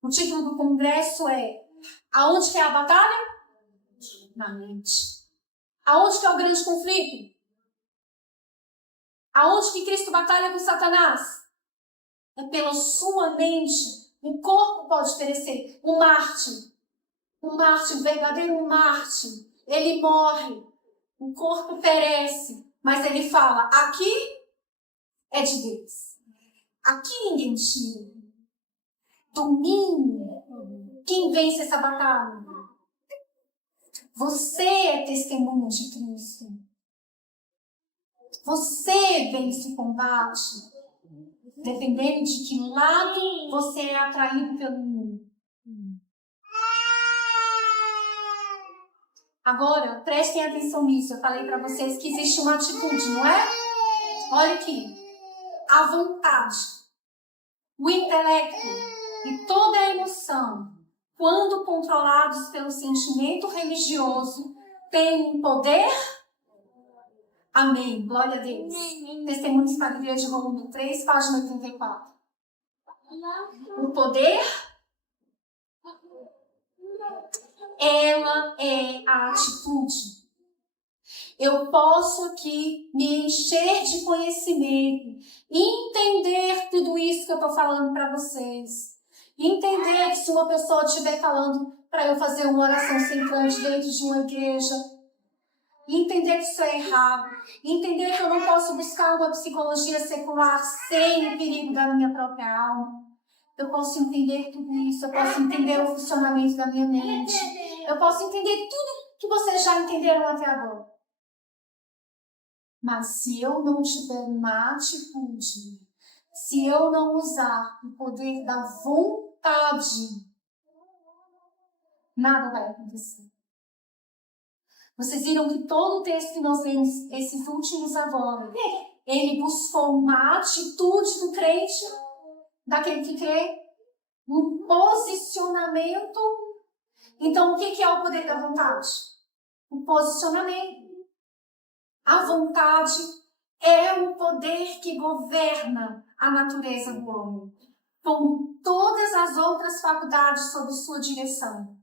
O título do congresso é: aonde que é a batalha? Na mente. Aonde que é o grande conflito? Aonde que Cristo batalha com Satanás? É pela sua mente. O corpo pode perecer. O Marte, o verdadeiro Marte, ele morre. O corpo perece. Mas ele fala: aqui é de Deus. Aqui ninguém tira. Domínio. Quem vence essa batalha? Você é testemunha de Cristo. Você vence o combate. Dependendo de que lado você é atraído pelo mundo. Agora, prestem atenção nisso. Eu falei para vocês que existe uma atitude, não é? Olha aqui. A vontade, o intelecto e toda a emoção, quando controlados pelo sentimento religioso, têm um poder. Amém. Glória a Deus. Testemunhos para a Igreja, volume 3, página 84. O poder ela é a atitude. Eu posso aqui me encher de conhecimento, entender tudo isso que eu estou falando para vocês. Entender que se uma pessoa estiver falando para eu fazer uma oração centrante dentro de uma igreja, entender que isso é errado, entender que eu não posso buscar uma psicologia secular sem o perigo da minha própria alma. Eu posso entender tudo isso, eu posso entender o funcionamento da minha mente, eu posso entender tudo que vocês já entenderam até agora. Mas se eu não tiver uma atitude, se eu não usar o poder da vontade, nada vai acontecer. Vocês viram que todo o texto que nós lemos, esses últimos agora, ele buscou uma atitude do crente, daquele que crê, um posicionamento. Então, o que é o poder da vontade? O posicionamento. A vontade é o poder que governa a natureza do homem, com todas as outras faculdades sob sua direção.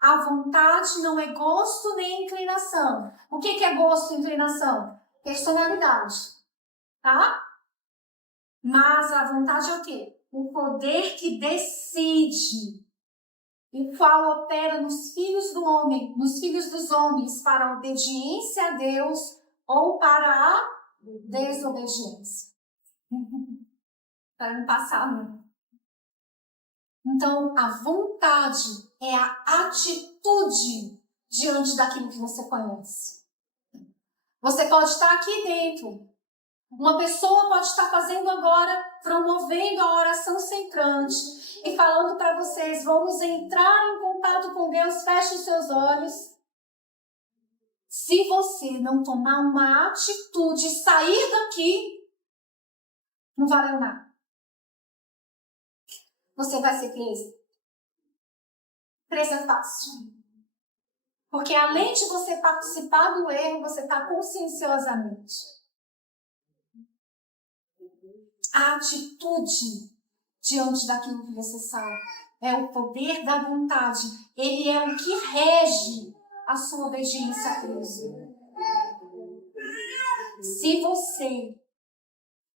A vontade não é gosto nem inclinação. O que é gosto e inclinação? Personalidade. Tá? Mas a vontade é o quê? O poder que decide, o qual opera nos filhos do homem, nos filhos dos homens, para a obediência a Deus ou para a desobediência. Para não passar, não. Então, a vontade é a atitude diante daquilo que você conhece. Você pode estar aqui dentro. Uma pessoa pode estar fazendo agora, promovendo a oração centrante e falando para vocês, vamos entrar em contato com Deus, feche os seus olhos. Se você não tomar uma atitude e sair daqui, não valeu nada. Você vai ser presa. Presa fácil. Porque além de você participar do erro, você está conscienciosamente. A atitude diante daquilo que você sabe é o poder da vontade. Ele é o que rege a sua obediência a Cristo. Se você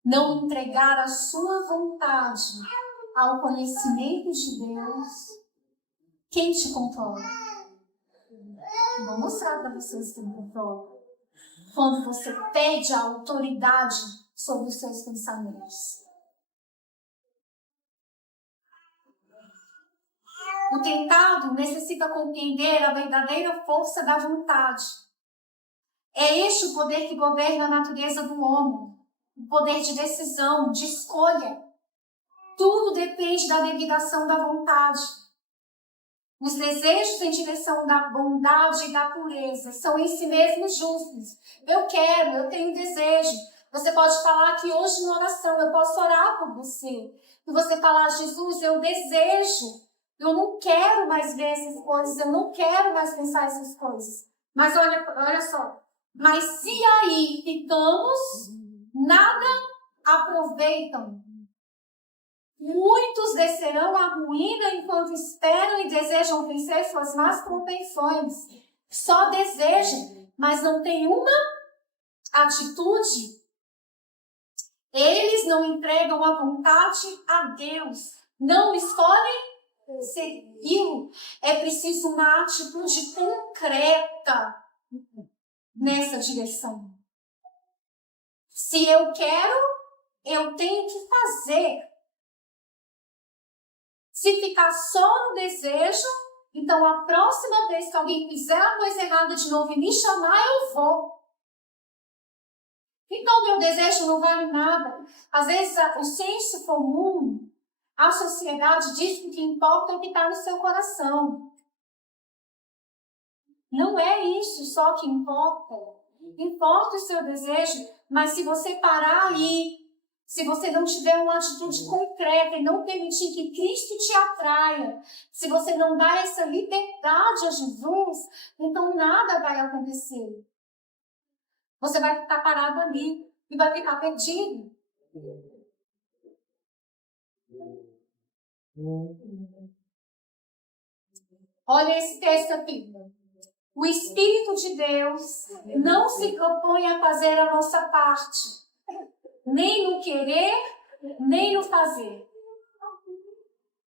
não entregar a sua vontade ao conhecimento de Deus, quem te controla? Vou mostrar para vocês quem controla. Quando você pede a autoridade sobre os seus pensamentos. O tentado necessita compreender a verdadeira força da vontade. É este o poder que governa a natureza do homem. O poder de decisão, de escolha. Tudo depende da devida ação da vontade. Os desejos em direção da bondade e da pureza são em si mesmos justos. Eu quero, eu tenho desejo. Você pode falar que hoje na oração eu posso orar por você. E você falar, Jesus, eu desejo. Eu não quero mais ver essas coisas. Eu não quero mais pensar essas coisas. Mas olha só. Mas se aí ficamos, nada aproveitam. Muitos descerão à ruína enquanto esperam e desejam vencer suas más propensões. Só desejam, mas não têm uma atitude. Eles não entregam a vontade a Deus. Não escolhem segui-lo. É preciso uma atitude concreta nessa direção. Se eu quero, eu tenho que fazer. Se ficar só no desejo, então a próxima vez que alguém fizer a coisa errada de novo e me chamar, eu vou. Então, meu desejo não vale nada. Às vezes, o senso comum, a sociedade diz que o que importa é o que está no seu coração. Não é isso só que importa. Importa o seu desejo, mas se você parar aí, se você não tiver uma atitude concreta e não permitir que Cristo te atraia, se você não dá essa liberdade a Jesus, então nada vai acontecer. Você vai ficar parado ali e vai ficar perdido. Olha esse texto aqui. O Espírito de Deus não se propõe a fazer a nossa parte, nem no querer, nem no fazer.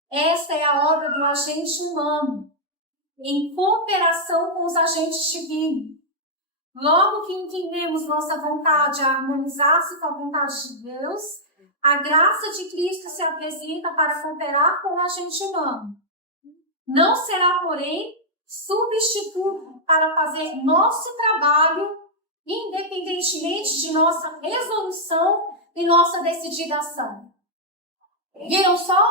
Essa é a obra do agente humano, em cooperação com os agentes divinos. Logo que entendemos nossa vontade a harmonizar-se com a vontade de Deus, a graça de Cristo se apresenta para cooperar com o agente humano. Não será, porém, substituto para fazer nosso trabalho, independentemente de nossa resolução e nossa decidida ação. Viram só?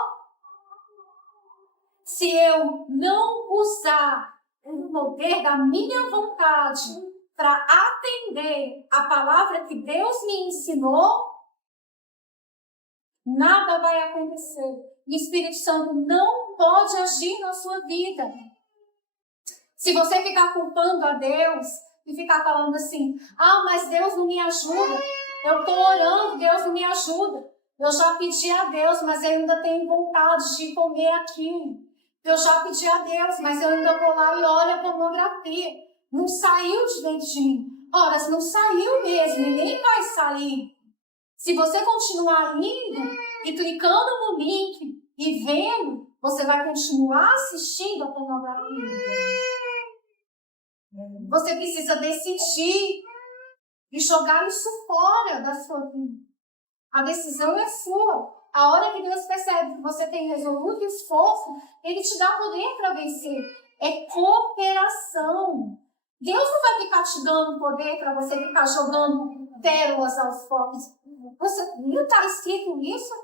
Se eu não usar o poder da minha vontade para atender a palavra que Deus me ensinou, nada vai acontecer. O Espírito Santo não pode agir na sua vida. Se você ficar culpando a Deus e ficar falando assim, mas Deus não me ajuda, eu estou orando, Deus não me ajuda, eu já pedi a Deus, mas eu ainda tenho vontade de comer aquilo, eu já pedi a Deus, mas eu ainda vou lá e olho a pornografia, não saiu de dentro de mim. Ora, se não saiu mesmo, e nem vai sair. Se você continuar indo e clicando no link e vendo, você vai continuar assistindo a pornografia. Você precisa decidir e jogar isso fora da sua vida. A decisão é sua. A hora que Deus percebe que você tem resoluto esforço, Ele te dá poder para vencer. É cooperação. Deus não vai ficar te dando poder para você ficar jogando pérolas aos fogos. Não está escrito isso?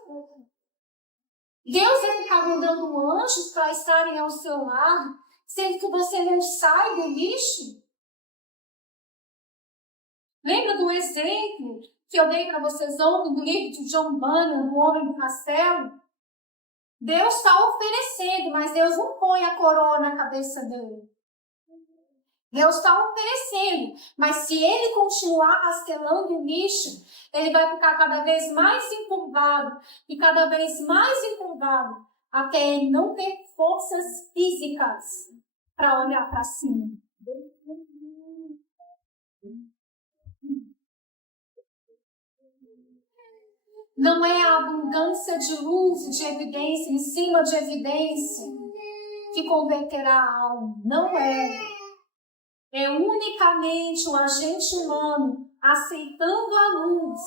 Deus vai ficar mandando anjos para estarem ao seu lado, sendo que você não sai do lixo? Lembra do exemplo que eu dei para vocês ontem do livro de John Bunyan, O Homem do Castelo? Deus está oferecendo, mas Deus não põe a coroa na cabeça dele. Deus está oferecendo, mas se ele continuar rastelando o lixo, ele vai ficar cada vez mais encurvado e cada vez mais encurvado, até ele não ter forças físicas para olhar para cima. Não é a abundância de luz e de evidência em cima de evidência que converterá a alma. Não é. É unicamente o agente humano aceitando a luz,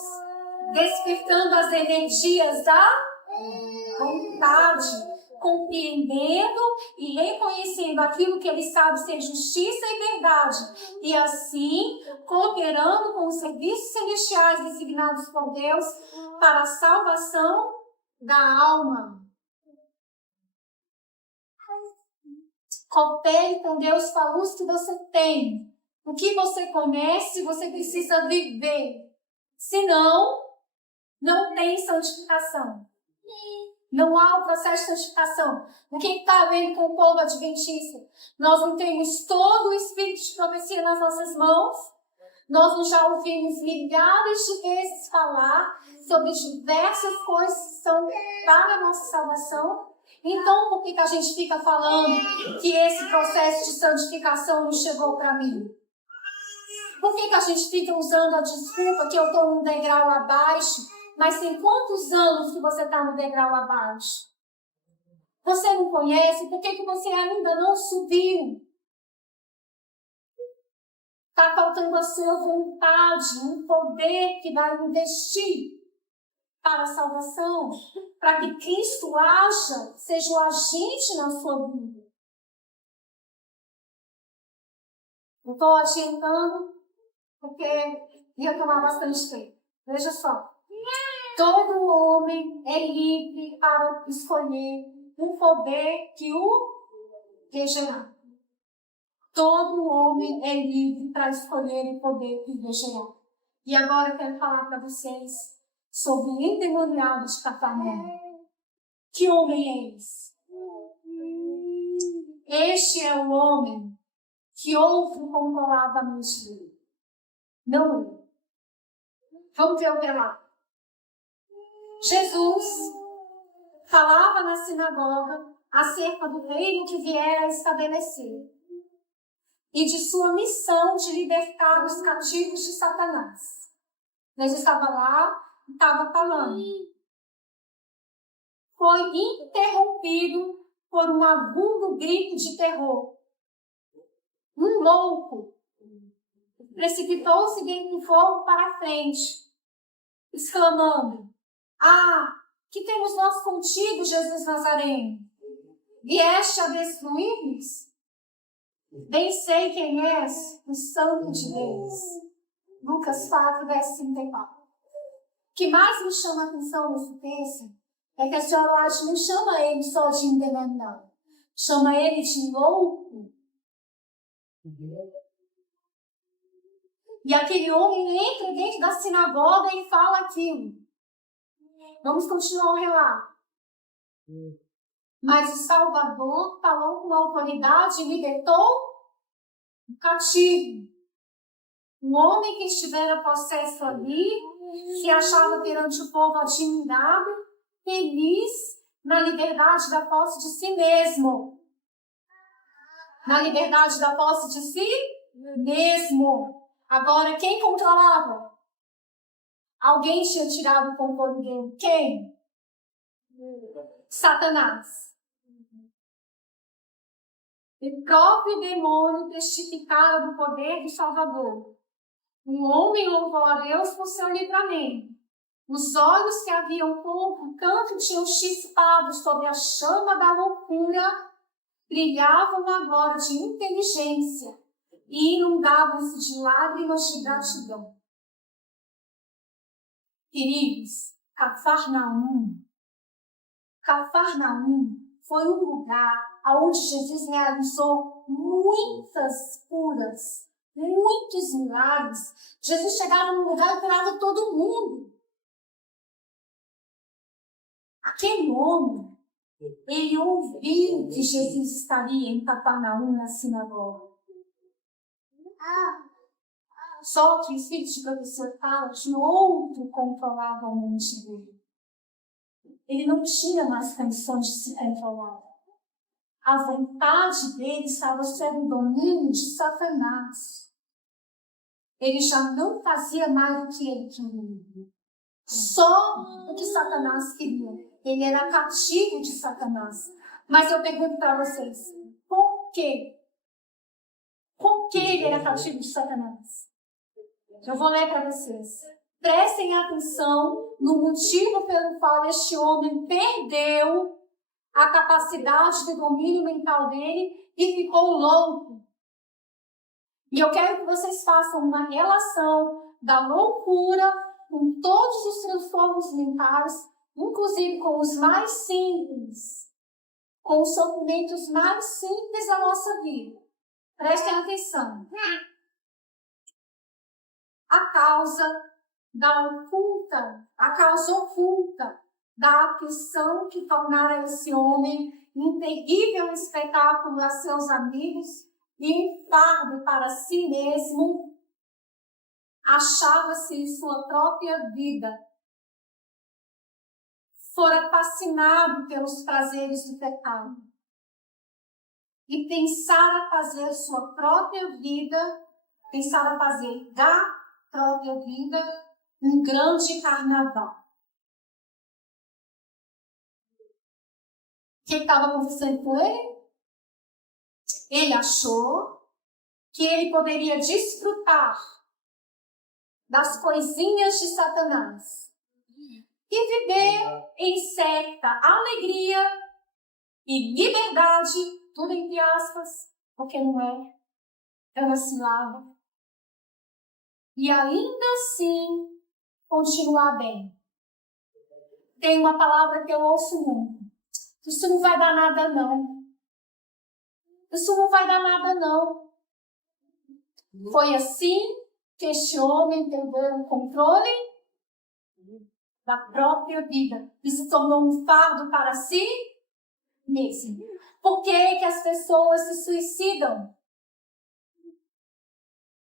despertando as energias da vontade, compreendendo e reconhecendo aquilo que ele sabe ser justiça e verdade, e assim cooperando com os serviços celestiais designados por Deus para a salvação da alma. Coopere com Deus com a luz que você tem. O que você conhece, você precisa viver. Senão, não tem santificação. Não há o processo de santificação. O que está havendo com o povo adventista? Nós não temos todo o espírito de profecia nas nossas mãos. Nós não já ouvimos milhares de vezes falar sobre diversas coisas que são para a nossa salvação. Então, por que a gente fica falando que esse processo de santificação não chegou para mim? Por que a gente fica usando a desculpa que eu estou um degrau abaixo, mas tem quantos anos que você está no degrau abaixo? Você não conhece? Por que você ainda não subiu? Está faltando a sua vontade, um poder que vai investir para a salvação, para que Cristo haja, seja o agente na sua vida. Eu estou adiantando, porque ia tomar bastante tempo. Veja só. Todo homem é livre para escolher um poder que o regenerar. Todo homem é livre para escolher o poder que o regenerar. E agora eu quero falar para vocês sobre o endemoniado de Cafarnaum. Que homem é esse? Este é o homem que ouve com palavra mentira. Não é. Vamos ver o relato. Jesus falava na sinagoga acerca do reino que viera a estabelecer e de sua missão de libertar os cativos de Satanás. Deus estava lá e estava falando. Foi interrompido por um agudo grito de terror. Um louco precipitou-se dentro do fogo para a frente, exclamando: Ah, que temos nós contigo, Jesus Nazareno? Vieste a destruir-nos? Bem sei quem és, o Santo de Deus. Lucas 4, verso 34. O que mais me chama a atenção nesse texto é que a senhora White não chama ele só de endemoniado, chama ele de louco. E aquele homem entra dentro da sinagoga e fala aquilo. Vamos continuar o relato. Mas o Salvador falou com autoridade e libertou o cativo. Um homem que estivera possesso ali, se achava perante o povo admirado, feliz na liberdade da posse de si mesmo. Na liberdade da posse de si mesmo. Agora, quem controlava? Alguém tinha tirado o controle dele. Quem? Satanás. O próprio demônio testificara do poder do Salvador. Um homem louvou a Deus por seu livramento. Os olhos que haviam portanto tinham chispado sobre a chama da loucura brilhavam agora de inteligência e inundavam-se de lágrimas de gratidão. Queridos, Cafarnaum foi um lugar onde Jesus realizou muitas curas, muitos milagres. Jesus chegava num lugar e curava todo mundo. Aquele homem, ele ouviu que Jesus estaria em Cafarnaum na sinagoga. Só que o espírito de professor fala que outro controlava a mente dele. Ele não tinha mais condições de se controlar. A vontade dele estava sob o domínio de Satanás. Ele já não fazia mais o que ele queria. Só o que Satanás queria. Ele era cativo de Satanás. Mas eu pergunto para vocês, por quê? Por que ele era cativo de Satanás? Eu vou ler para vocês. Prestem atenção no motivo pelo qual este homem perdeu a capacidade de domínio mental dele e ficou louco. E eu quero que vocês façam uma relação da loucura com todos os transtornos mentais, inclusive com os mais simples, com os sofrimentos mais simples da nossa vida. Prestem atenção. A causa oculta da aflição que tornara esse homem um terrível espetáculo a seus amigos e um fardo para si mesmo, achava-se em sua própria vida. Fora fascinado pelos prazeres do pecado e pensara fazer sua própria vida, pensara fazer da própria vida um grande carnaval. O que estava acontecendo com ele? Ele achou que ele poderia desfrutar das coisinhas de Satanás e viver em certa alegria e liberdade, tudo entre aspas, porque não é, é uma cilada. E ainda assim continuar bem. Tem uma palavra que eu ouço muito. Isso não vai dar nada, não. Isso não vai dar nada, não. Foi assim que este homem perdeu o controle da própria vida e se tornou um fardo para si mesmo. Por que que as pessoas se suicidam?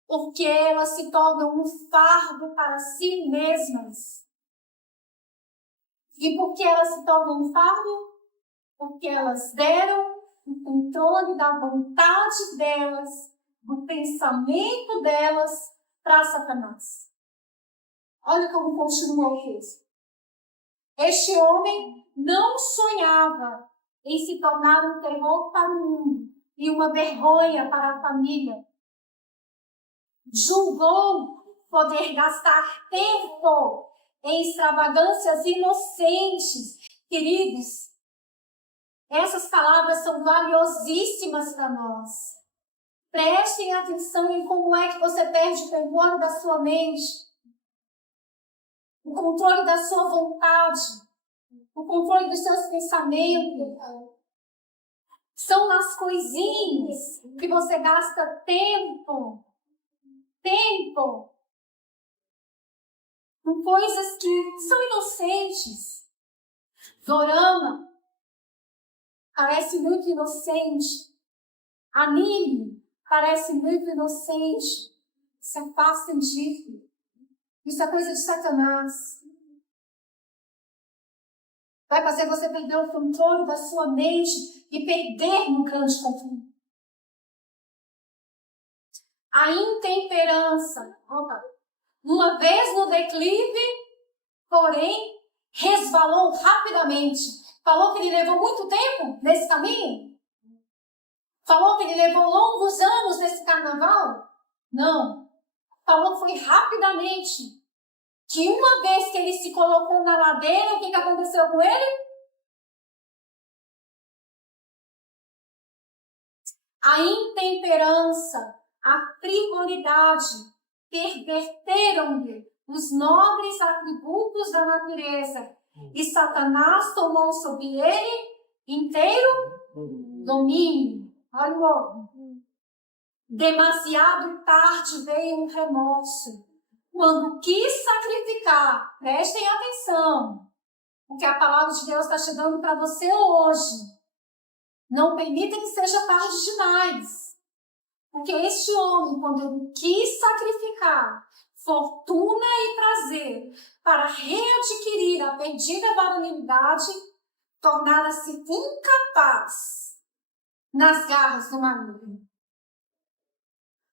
Porque elas se tornam um fardo para si mesmas. E por que elas se tornam um fardo? Porque elas deram o controle da vontade delas, do pensamento delas para Satanás. Olha como continua o texto. Este homem não sonhava em se tornar um terror para o mundo e uma vergonha para a família. Julgou poder gastar tempo em extravagâncias inocentes. Queridos, essas palavras são valiosíssimas para nós. Prestem atenção em como é que você perde o controle da sua mente, o controle da sua vontade, o controle dos seus pensamentos. São nas coisinhas que você gasta tempo. Com coisas que são inocentes. Dorama parece muito inocente. Anime parece muito inocente. Se afastem disso. Isso é coisa de Satanás. Vai fazer você perder o controle da sua mente e perder no grande conflito. A intemperança, uma vez no declive, porém, resvalou rapidamente. Falou que ele levou muito tempo nesse caminho? Falou que ele levou longos anos nesse carnaval? Não. Falou que foi rapidamente. Que uma vez que ele se colocou na ladeira, o que aconteceu com ele? A intemperança, a frivolidade, perverteram-lhe os nobres atributos da natureza, e Satanás tomou sobre ele inteiro domínio. Olha o outro. Demasiado tarde veio um remorso. Quando quis sacrificar, prestem atenção, porque a palavra de Deus está chegando para você hoje. Não permitem que seja tarde demais. Porque este homem, quando ele quis sacrificar fortuna e prazer para readquirir a perdida varonilidade, tornara-se incapaz nas garras do maligno.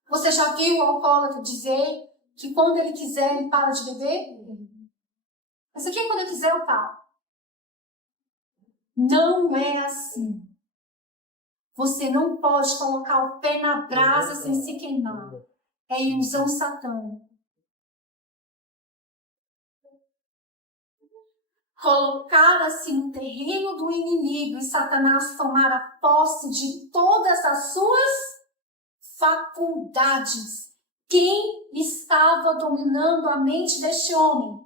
Você já viu o alcoólatra dizer que quando ele quiser ele para de beber? Mas aqui quando ele quiser eu paro. Não é assim. Você não pode colocar o pé na brasa sem se queimar. É ilusão satânica. Colocara-se no terreno do inimigo e Satanás tomara posse de todas as suas faculdades. Quem estava dominando a mente deste homem?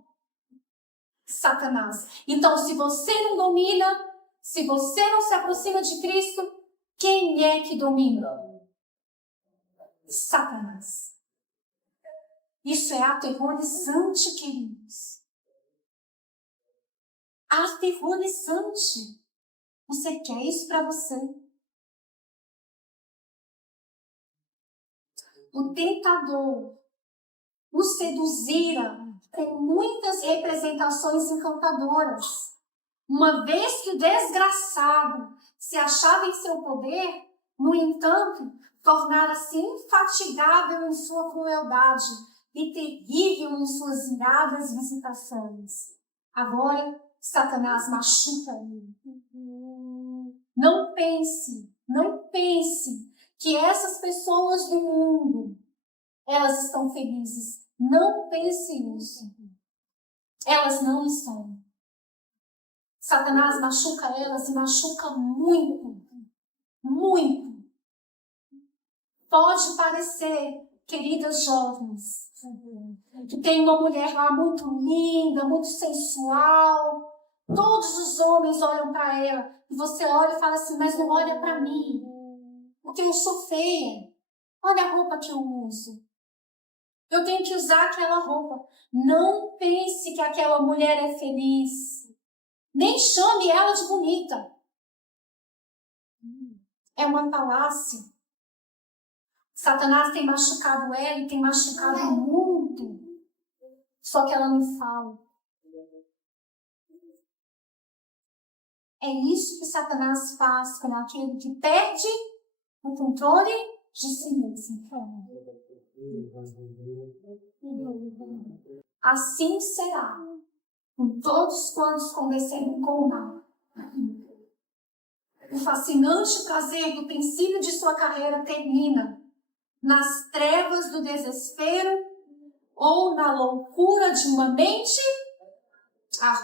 Satanás. Então, se você não domina, se você não se aproxima de Cristo, quem é que domina? Satanás. Isso é aterrorizante, queridos. Aterrorizante. Você quer isso para você? O tentador o seduzira com muitas representações encantadoras. Uma vez que o desgraçado se achava em seu poder, no entanto, tornara-se infatigável em sua crueldade e terrível em suas iradas visitações. Agora, Satanás machuca ele. Não pense que essas pessoas do mundo, elas estão felizes. Não pense isso. Elas não estão. Satanás machuca elas e machuca muito. Muito. Pode parecer, queridas jovens, que tem uma mulher lá muito linda, muito sensual. Todos os homens olham para ela. E você olha e fala assim, mas não olha para mim. Porque eu sou feia. Olha a roupa que eu uso. Eu tenho que usar aquela roupa. Não pense que aquela mulher é feliz. Nem chame ela de bonita. É uma falácia. Satanás tem machucado ela e tem machucado muito. Só que ela não fala. É isso que Satanás faz com aquele que perde o controle de si mesmo. Assim será com todos quantos conversarem com o mal. O fascinante prazer do princípio de sua carreira termina nas trevas do desespero ou na loucura de uma mente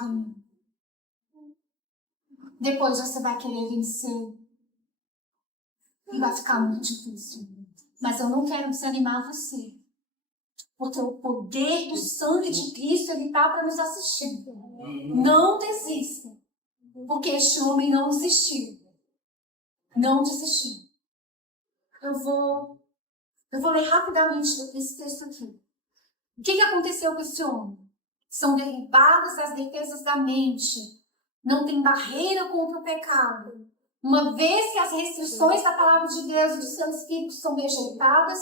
ruim. Depois você vai querer vencer e vai ficar muito difícil. Mas eu não quero desanimar você, porque o poder do sangue de Cristo está para nos assistir. Não desista, porque este homem não desistiu. Não desistiu. Eu vou ler rapidamente esse texto aqui. O que aconteceu com esse homem? São derribadas as defesas da mente. Não tem barreira contra o pecado. Uma vez que as restrições da palavra de Deus e do seu Espírito são rejeitadas,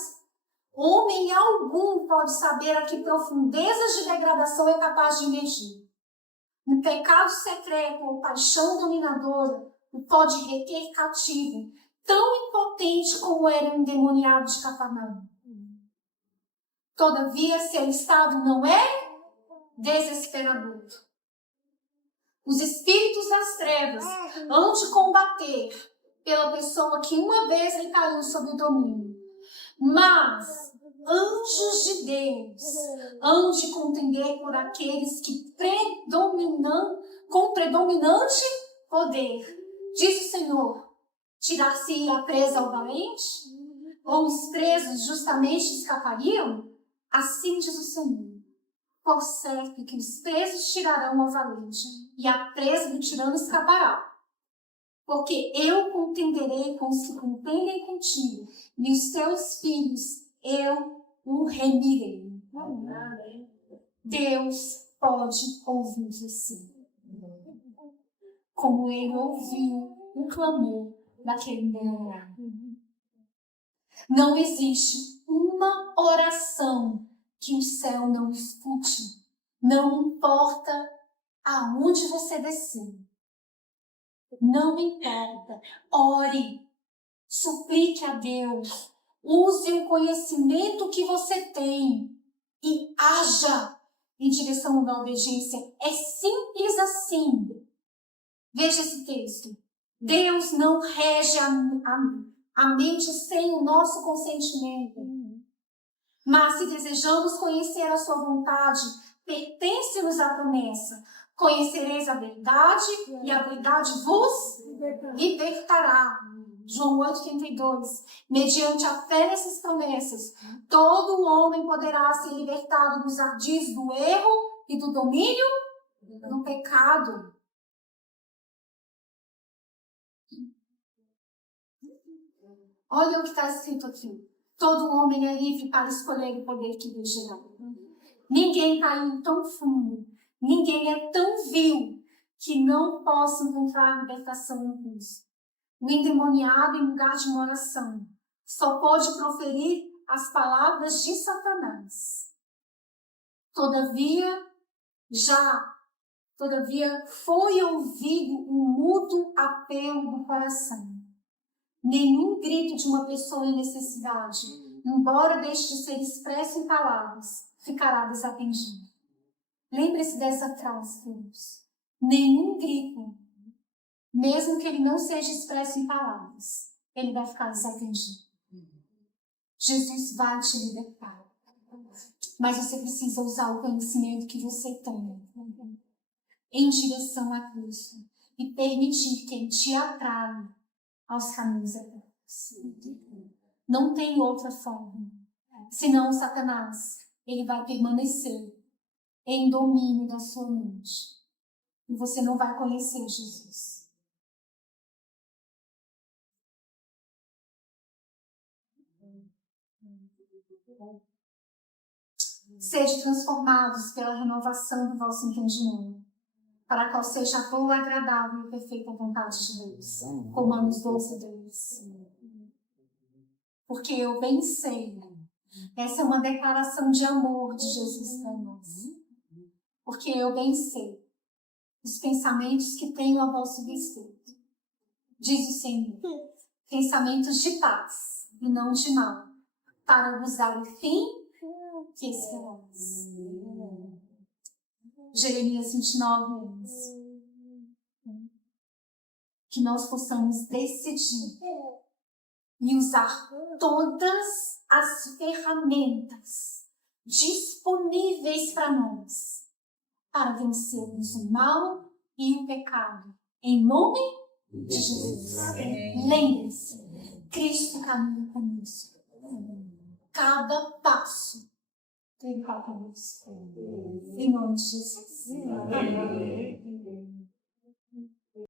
homem algum pode saber a que profundezas de degradação é capaz de emergir. Um pecado secreto ou paixão dominadora o pode reter cativo, tão impotente como era o endemoniado de Cafarnaum. Todavia, seu estado não é desesperador. Os espíritos das trevas hão de combater pela pessoa que uma vez lhe caiu sob o domínio. Mas anjos de Deus hão de contender por aqueles que com predominante poder. Diz o Senhor, tirar-se-ia a presa ao valente? Ou os presos justamente escapariam? Assim diz o Senhor. Por certo que os presos tirarão ao valente, e a presa do tirano escapará. Porque eu contenderei com os que contendem contigo, e os teus filhos eu o remirei. Deus pode ouvir você, como ele ouviu o clamor daquele endemoniado. Não existe uma oração que o céu não escute. Não importa aonde você descer. Não importa. Ore. Suplique a Deus. Use o conhecimento que você tem e haja em direção à obediência. É simples assim. Veja esse texto. Deus não rege a mente sem o nosso consentimento. Mas se desejamos conhecer a sua vontade, pertence-nos a promessa. Conhecereis a verdade e a verdade vos libertará. João 8,32. Mediante a fé nessas promessas, todo homem poderá ser libertado dos ardis do erro e do domínio do pecado. Olha o que está escrito aqui. Todo homem é livre para escolher o poder que lhe gerar. Ninguém caiu tão fundo, ninguém é tão vil que não possa encontrar libertação em Cristo. O endemoniado, em lugar de uma oração, só pode proferir as palavras de Satanás. Todavia foi ouvido um mútuo apelo do coração. Nenhum grito de uma pessoa em necessidade, embora deixe de ser expresso em palavras, ficará desatendido. Lembre-se dessa frase, filhos. Nenhum grito, mesmo que ele não seja expresso em palavras, ele vai ficar desatendido. Jesus vai te libertar. Mas você precisa usar o conhecimento que você tem em direção a Cristo e permitir que Ele te atraia aos caminhos eternos. Não tem outra forma. Senão Satanás, ele vai permanecer em domínio da sua mente. E você não vai conhecer Jesus. Sede transformados pela renovação do vosso entendimento, para qual seja a boa, agradável e perfeita vontade de Deus. Romanos 12:2. Porque eu bem sei, essa é uma declaração de amor de Jesus para nós. Porque eu bem sei os pensamentos que tenho a vosso respeito. Diz o Senhor, pensamentos de paz e não de mal, para vos dar o fim que esperais. Jeremias 29, 11. Que nós possamos decidir e usar todas as ferramentas disponíveis para nós para vencermos o mal e o pecado. Em nome de Jesus. Lembre-se, Cristo caminha conosco. Cada passo tem conosco. Em nome de Jesus. Amém.